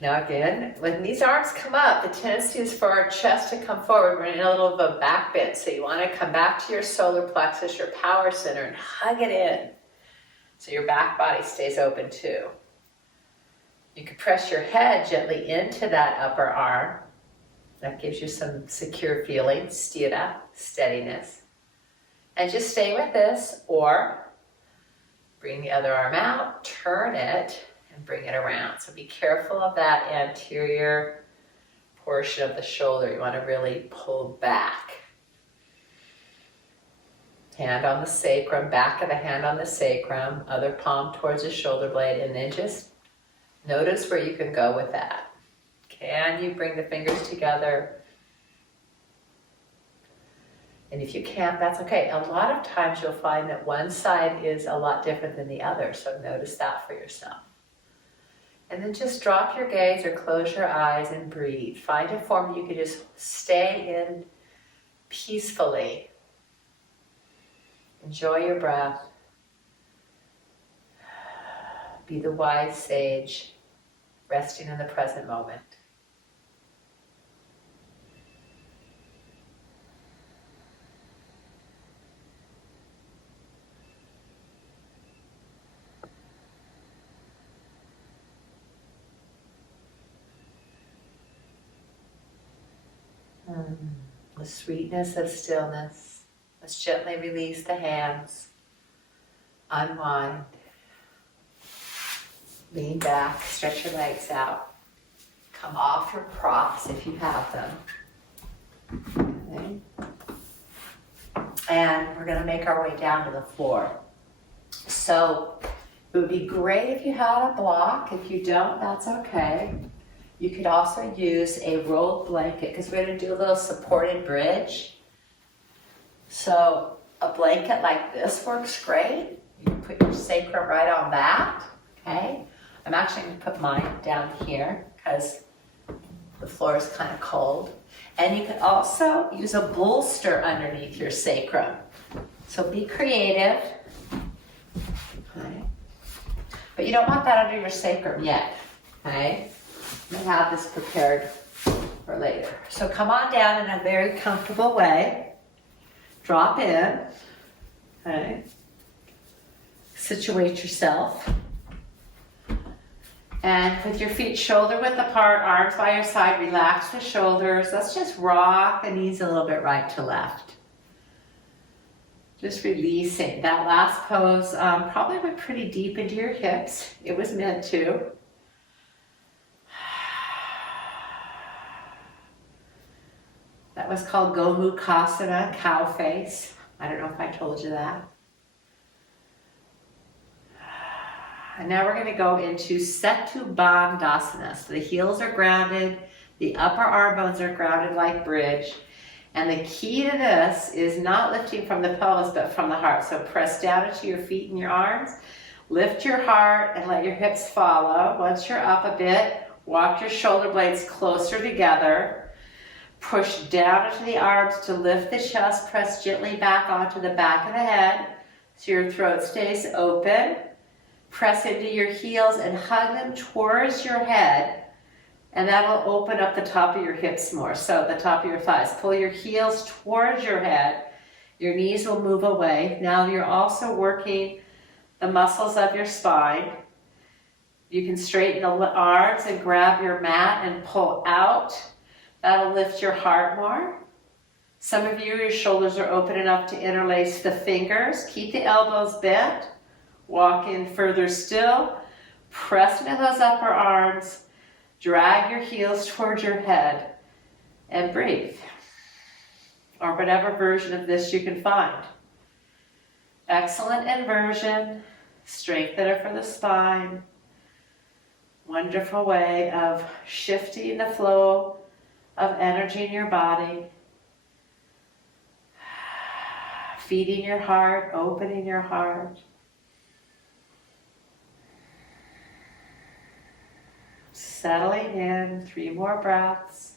Now again, when these arms come up, the tendency is for our chest to come forward. We're in a little of a back bend, so you want to come back to your solar plexus, your power center, and hug it in so your back body stays open too. You can press your head gently into that upper arm. That gives you some secure feeling, sthira, steadiness. And just stay with this, or bring the other arm out, turn it, and bring it around. So be careful of that anterior portion of the shoulder. You want to really pull back. Hand on the sacrum, back of the hand on the sacrum, other palm towards the shoulder blade, and then just notice where you can go with that. Can you bring the fingers together? And if you can't, that's okay. A lot of times you'll find that one side is a lot different than the other, so notice that for yourself. And then just drop your gaze or close your eyes and breathe. Find a form you can just stay in peacefully. Enjoy your breath. Be the wise sage, resting in the present moment. The sweetness of stillness. Let's gently release the hands. Unwind. Lean back, stretch your legs out. Come off your props if you have them. Okay. And we're going to make our way down to the floor. So it would be great if you had a block. If you don't, that's okay. You could also use a rolled blanket because we're going to do a little supported bridge. So a blanket like this works great. You can put your sacrum right on that. Okay. I'm actually going to put mine down here because the floor is kind of cold. And you could also use a bolster underneath your sacrum. So be creative. Okay. But you don't want that under your sacrum yet. Okay. I have this prepared for later. So come on down in a very comfortable way. Drop in. Okay. Situate yourself. And with your feet shoulder width apart, arms by your side, relax the shoulders. Let's just rock the knees a little bit right to left. Just releasing. That last pose probably went pretty deep into your hips. It was meant to. That was called Gomukhasana, cow face. I don't know if I told you that. And now we're going to go into Setu Bandhasana. So the heels are grounded, the upper arm bones are grounded like bridge. And the key to this is not lifting from the pelvis, but from the heart. So press down into your feet and your arms. Lift your heart and let your hips follow. Once you're up a bit, walk your shoulder blades closer together. Push down into the arms to lift the chest. Press gently back onto the back of the head so your throat stays open. Press into your heels and hug them towards your head. And that'll open up the top of your hips more, so the top of your thighs. Pull your heels towards your head. Your knees will move away. Now you're also working the muscles of your spine. You can straighten the arms and grab your mat and pull out. That'll lift your heart more. Some of you, your shoulders are open enough to interlace the fingers. Keep the elbows bent. Walk in further still. Press into those upper arms. Drag your heels towards your head and breathe. Or whatever version of this you can find. Excellent inversion. Strengthener for the spine. Wonderful way of shifting the flow of energy in your body. Feeding your heart, opening your heart. Settling in, 3 more breaths.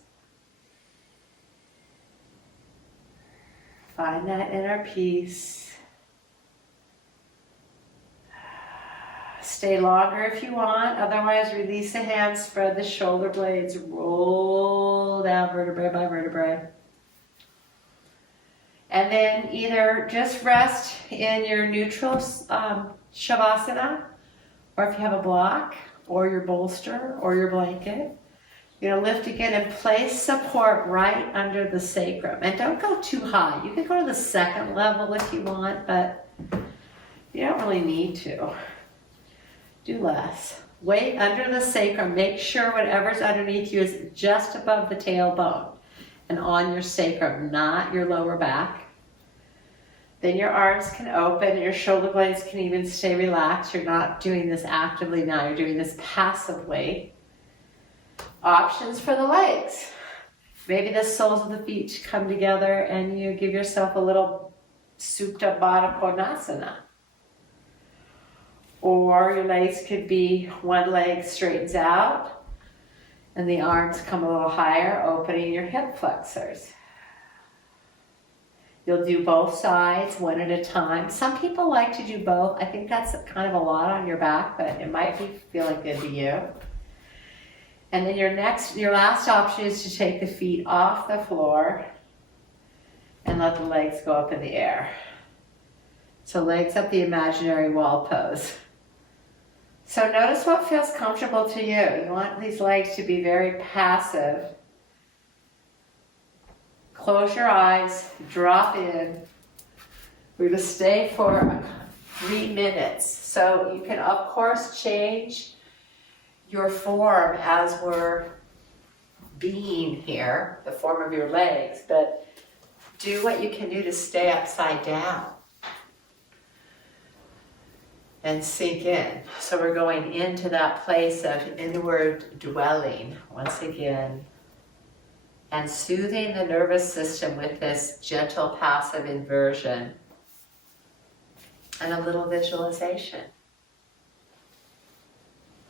Find that inner peace. Stay longer if you want, otherwise release the hands, spread the shoulder blades, roll down vertebrae by vertebrae. And then either just rest in your neutral shavasana, or if you have a block, or your bolster, or your blanket. You're going to lift again and place support right under the sacrum. And don't go too high. You can go to the second level if you want, but you don't really need to. Do less. Weight under the sacrum. Make sure whatever's underneath you is just above the tailbone and on your sacrum, not your lower back. Then your arms can open, your shoulder blades can even stay relaxed. You're not doing this actively now, you're doing this passively. Options for the legs. Maybe the soles of the feet come together and you give yourself a little Supta Baddha Konasana. Or your legs could be, one leg straightens out and the arms come a little higher, opening your hip flexors. You'll do both sides one at a time. Some people like to do both. I think that's kind of a lot on your back, but it might feel like good to you. And then your last option is to take the feet off the floor and let the legs go up in the air. So legs up the imaginary wall pose. So notice what feels comfortable to you. You want these legs to be very passive. Close your eyes, drop in. We're going to stay for 3 minutes. So you can, of course, change your form as we're being here, the form of your legs, but do what you can do to stay upside down and sink in. So we're going into that place of inward dwelling once again, and soothing the nervous system with this gentle passive inversion and a little visualization.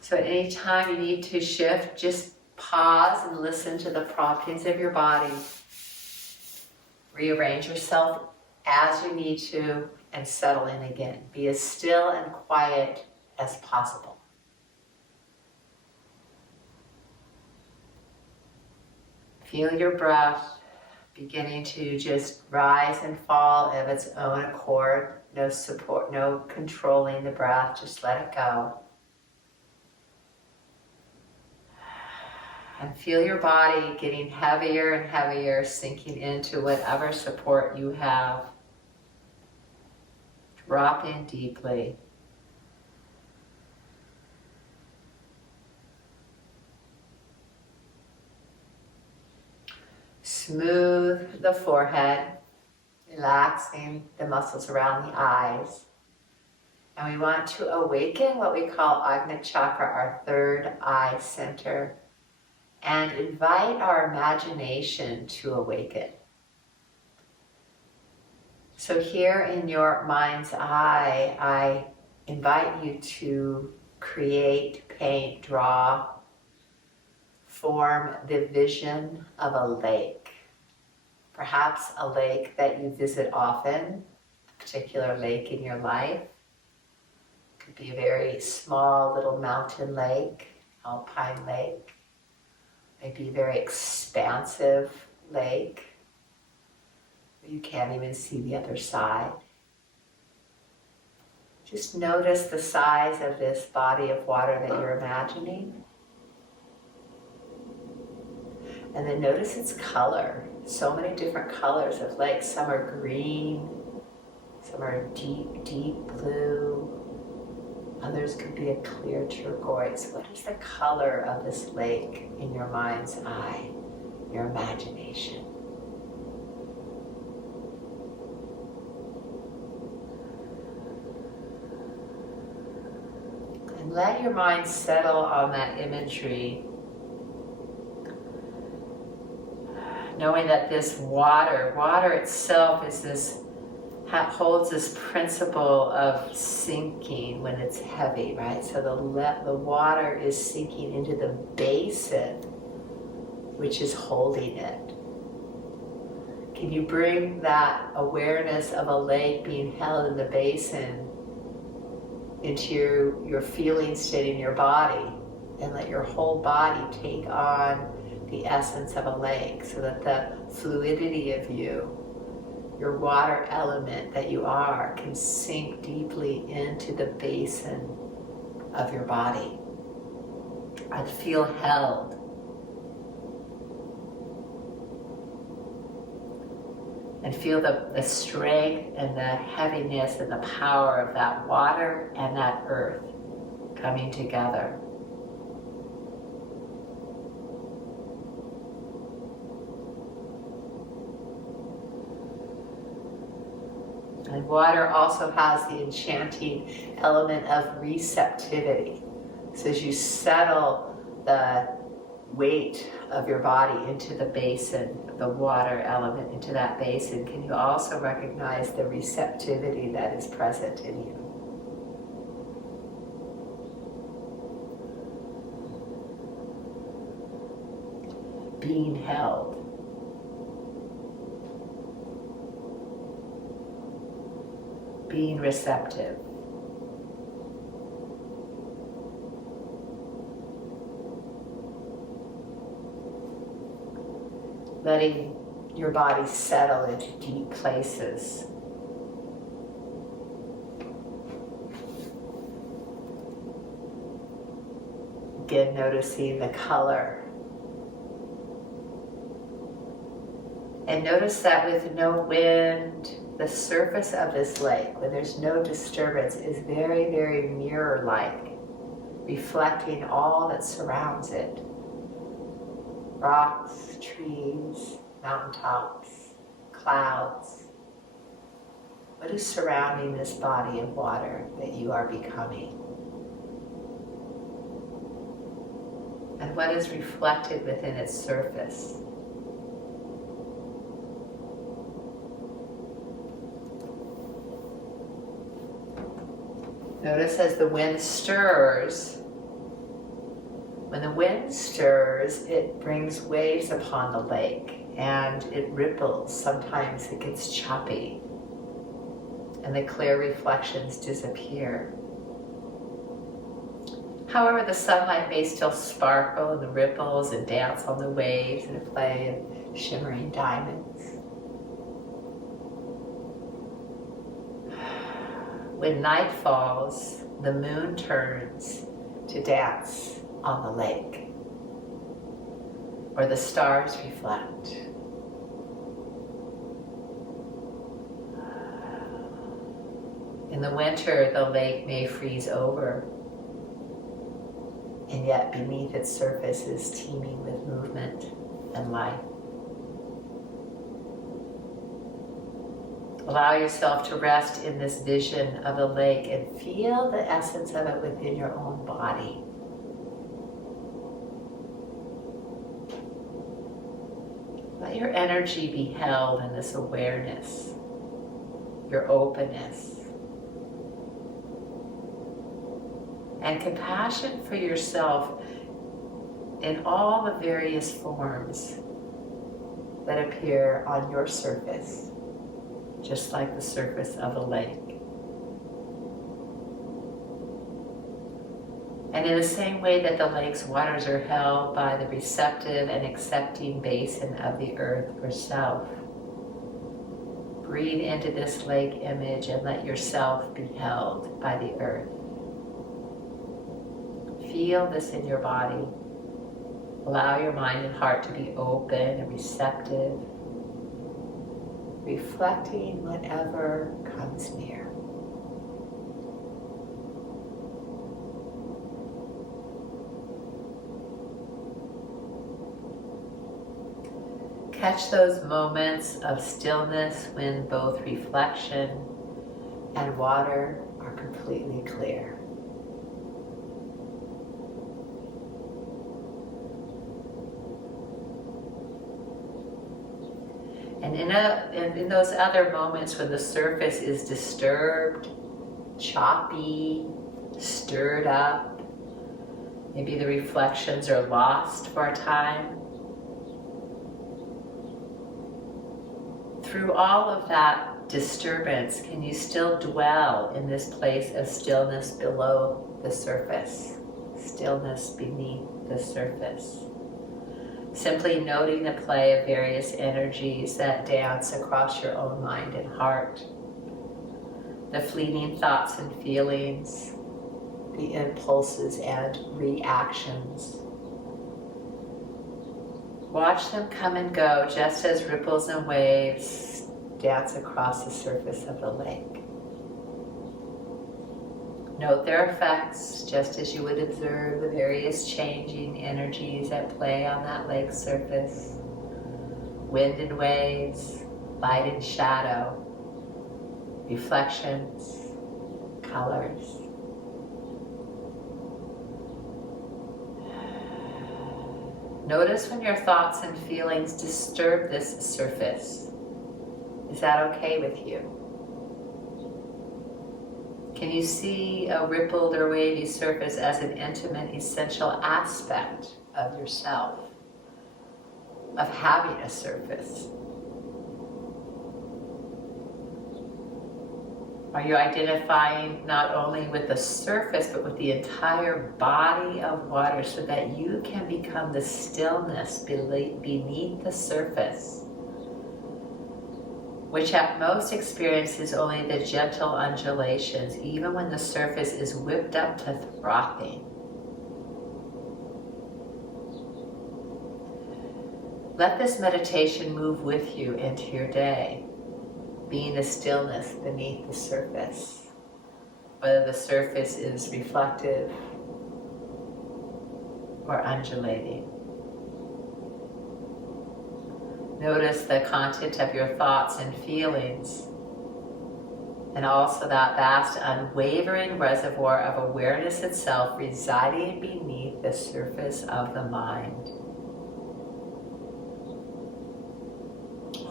So at any time you need to shift, just pause and listen to the promptings of your body. Rearrange yourself as you need to and settle in again. Be as still and quiet as possible. Feel your breath beginning to just rise and fall of its own accord. No support, no controlling the breath, just let it go. And feel your body getting heavier and heavier, sinking into whatever support you have. Drop in deeply. Smooth the forehead, relaxing the muscles around the eyes. And we want to awaken what we call Ajna Chakra, our third eye center, and invite our imagination to awaken. So here in your mind's eye, I invite you to create, paint, draw, form the vision of a lake. Perhaps a lake that you visit often, a particular lake in your life. It could be a very small little mountain lake, alpine lake, maybe a very expansive lake. You can't even see the other side. Just notice the size of this body of water that you're imagining. And then notice its color. So many different colors of lakes. Some are green, some are deep, deep blue. Others could be a clear turquoise. What is the color of this lake in your mind's eye, your imagination? And let your mind settle on that imagery, knowing that this water itself is this, holds this principle of sinking when it's heavy, right? So the water is sinking into the basin, which is holding it. Can you bring that awareness of a lake being held in the basin into your feeling state in your body, and let your whole body take on the essence of a lake, so that the fluidity of you, your water element that you are, can sink deeply into the basin of your body and feel held. And feel the strength and the heaviness and the power of that water and that earth coming together. And water also has the enchanting element of receptivity. So as you settle the weight of your body into the basin, the water element into that basin, can you also recognize the receptivity that is present in you? Being held. Being receptive. Letting your body settle into deep places. Again, noticing the color. And notice that with no wind, the surface of this lake, when there's no disturbance, is very, very mirror-like, reflecting all that surrounds it. Rocks, trees, mountaintops, clouds. What is surrounding this body of water that you are becoming? And what is reflected within its surface? Notice as the wind stirs. When the wind stirs, it brings waves upon the lake and it ripples. Sometimes it gets choppy and the clear reflections disappear. However, the sunlight may still sparkle in the ripples and dance on the waves in a play of shimmering diamonds. When night falls, the moon turns to dance on the lake, or the stars reflect. In the winter, the lake may freeze over, and yet beneath its surface is teeming with movement and life. Allow yourself to rest in this vision of a lake and feel the essence of it within your own body. Let your energy be held in this awareness, your openness, and compassion for yourself in all the various forms that appear on your surface, just like the surface of a lake. And in the same way that the lake's waters are held by the receptive and accepting basin of the earth or self, breathe into this lake image and let yourself be held by the earth. Feel this in your body. Allow your mind and heart to be open and receptive, reflecting whatever comes near. Catch those moments of stillness when both reflection and water are completely clear. And in those other moments when the surface is disturbed, choppy, stirred up, maybe the reflections are lost for a time, through all of that disturbance, can you still dwell in this place of stillness below the surface, stillness beneath the surface? Simply noting the play of various energies that dance across your own mind and heart, the fleeting thoughts and feelings, the impulses and reactions. Watch them come and go just as ripples and waves dance across the surface of the lake. Note their effects just as you would observe the various changing energies at play on that lake's surface. Wind and waves, light and shadow, reflections, colors. Notice when your thoughts and feelings disturb this surface. Is that okay with you? Can you see a rippled or wavy surface as an intimate, essential aspect of yourself, of having a surface? Are you identifying not only with the surface, but with the entire body of water so that you can become the stillness beneath the surface, which at most experiences only the gentle undulations, even when the surface is whipped up to frothing? Let this meditation move with you into your day, being the stillness beneath the surface, whether the surface is reflective or undulating. Notice the content of your thoughts and feelings, and also that vast, unwavering reservoir of awareness itself residing beneath the surface of the mind.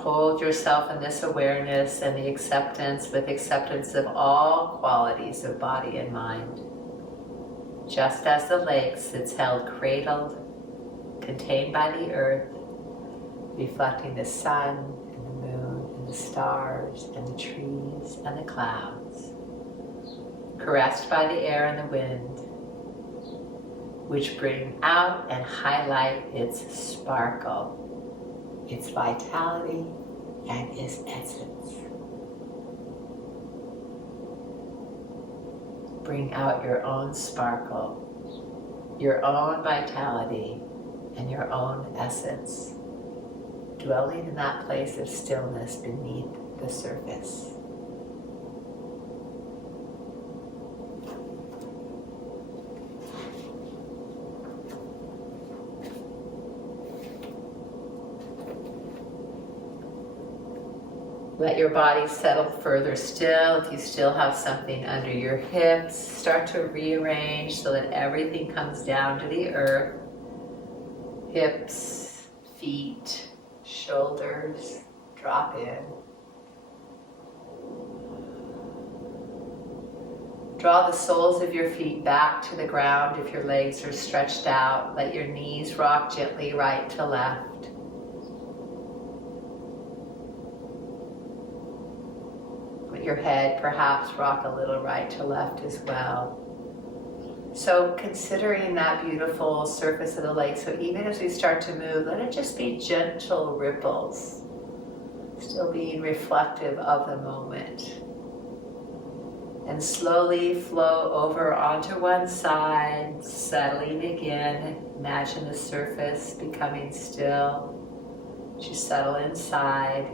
Hold yourself in this awareness and the acceptance with acceptance of all qualities of body and mind. Just as the lake sits held cradled, contained by the earth, reflecting the sun and the moon and the stars and the trees and the clouds, caressed by the air and the wind, which bring out and highlight its sparkle, its vitality, and its essence. Bring out your own sparkle, your own vitality, and your own essence, dwelling in that place of stillness beneath the surface. Let your body settle further still. If you still have something under your hips, start to rearrange so that everything comes down to the earth. Hips, feet, shoulders, drop in. Draw the soles of your feet back to the ground if your legs are stretched out. Let your knees rock gently right to left. Your head perhaps rock a little right to left as well. So considering that beautiful surface of the lake, so even as we start to move, let it just be gentle ripples, still being reflective of the moment. And slowly flow over onto one side, settling again. Imagine the surface becoming still. You settle inside.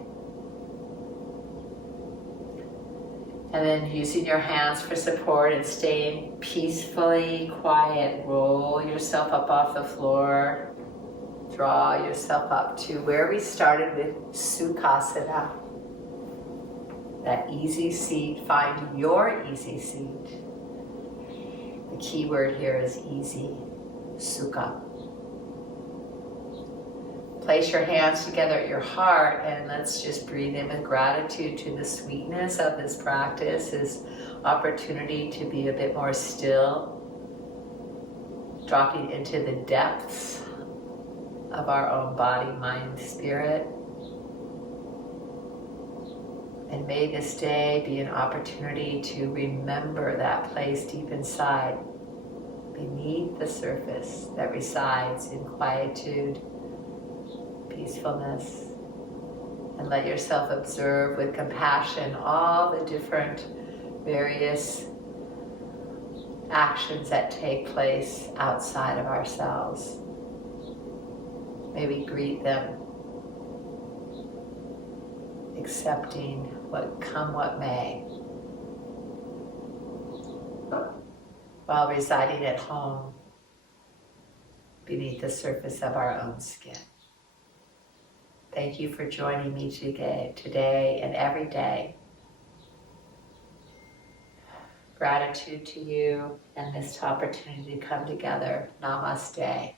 And then using your hands for support and staying peacefully quiet, roll yourself up off the floor. Draw yourself up to where we started with Sukhasana. That easy seat, find your easy seat. The key word here is easy, sukha. Place your hands together at your heart and let's just breathe in with gratitude to the sweetness of this practice, this opportunity to be a bit more still, dropping into the depths of our own body, mind, spirit. And may this day be an opportunity to remember that place deep inside, beneath the surface, that resides in quietude, peacefulness. And let yourself observe with compassion all the different various actions that take place outside of ourselves. May we greet them, accepting what may, while residing at home beneath the surface of our own skin. Thank you for joining me today and every day. Gratitude to you and this opportunity to come together. Namaste.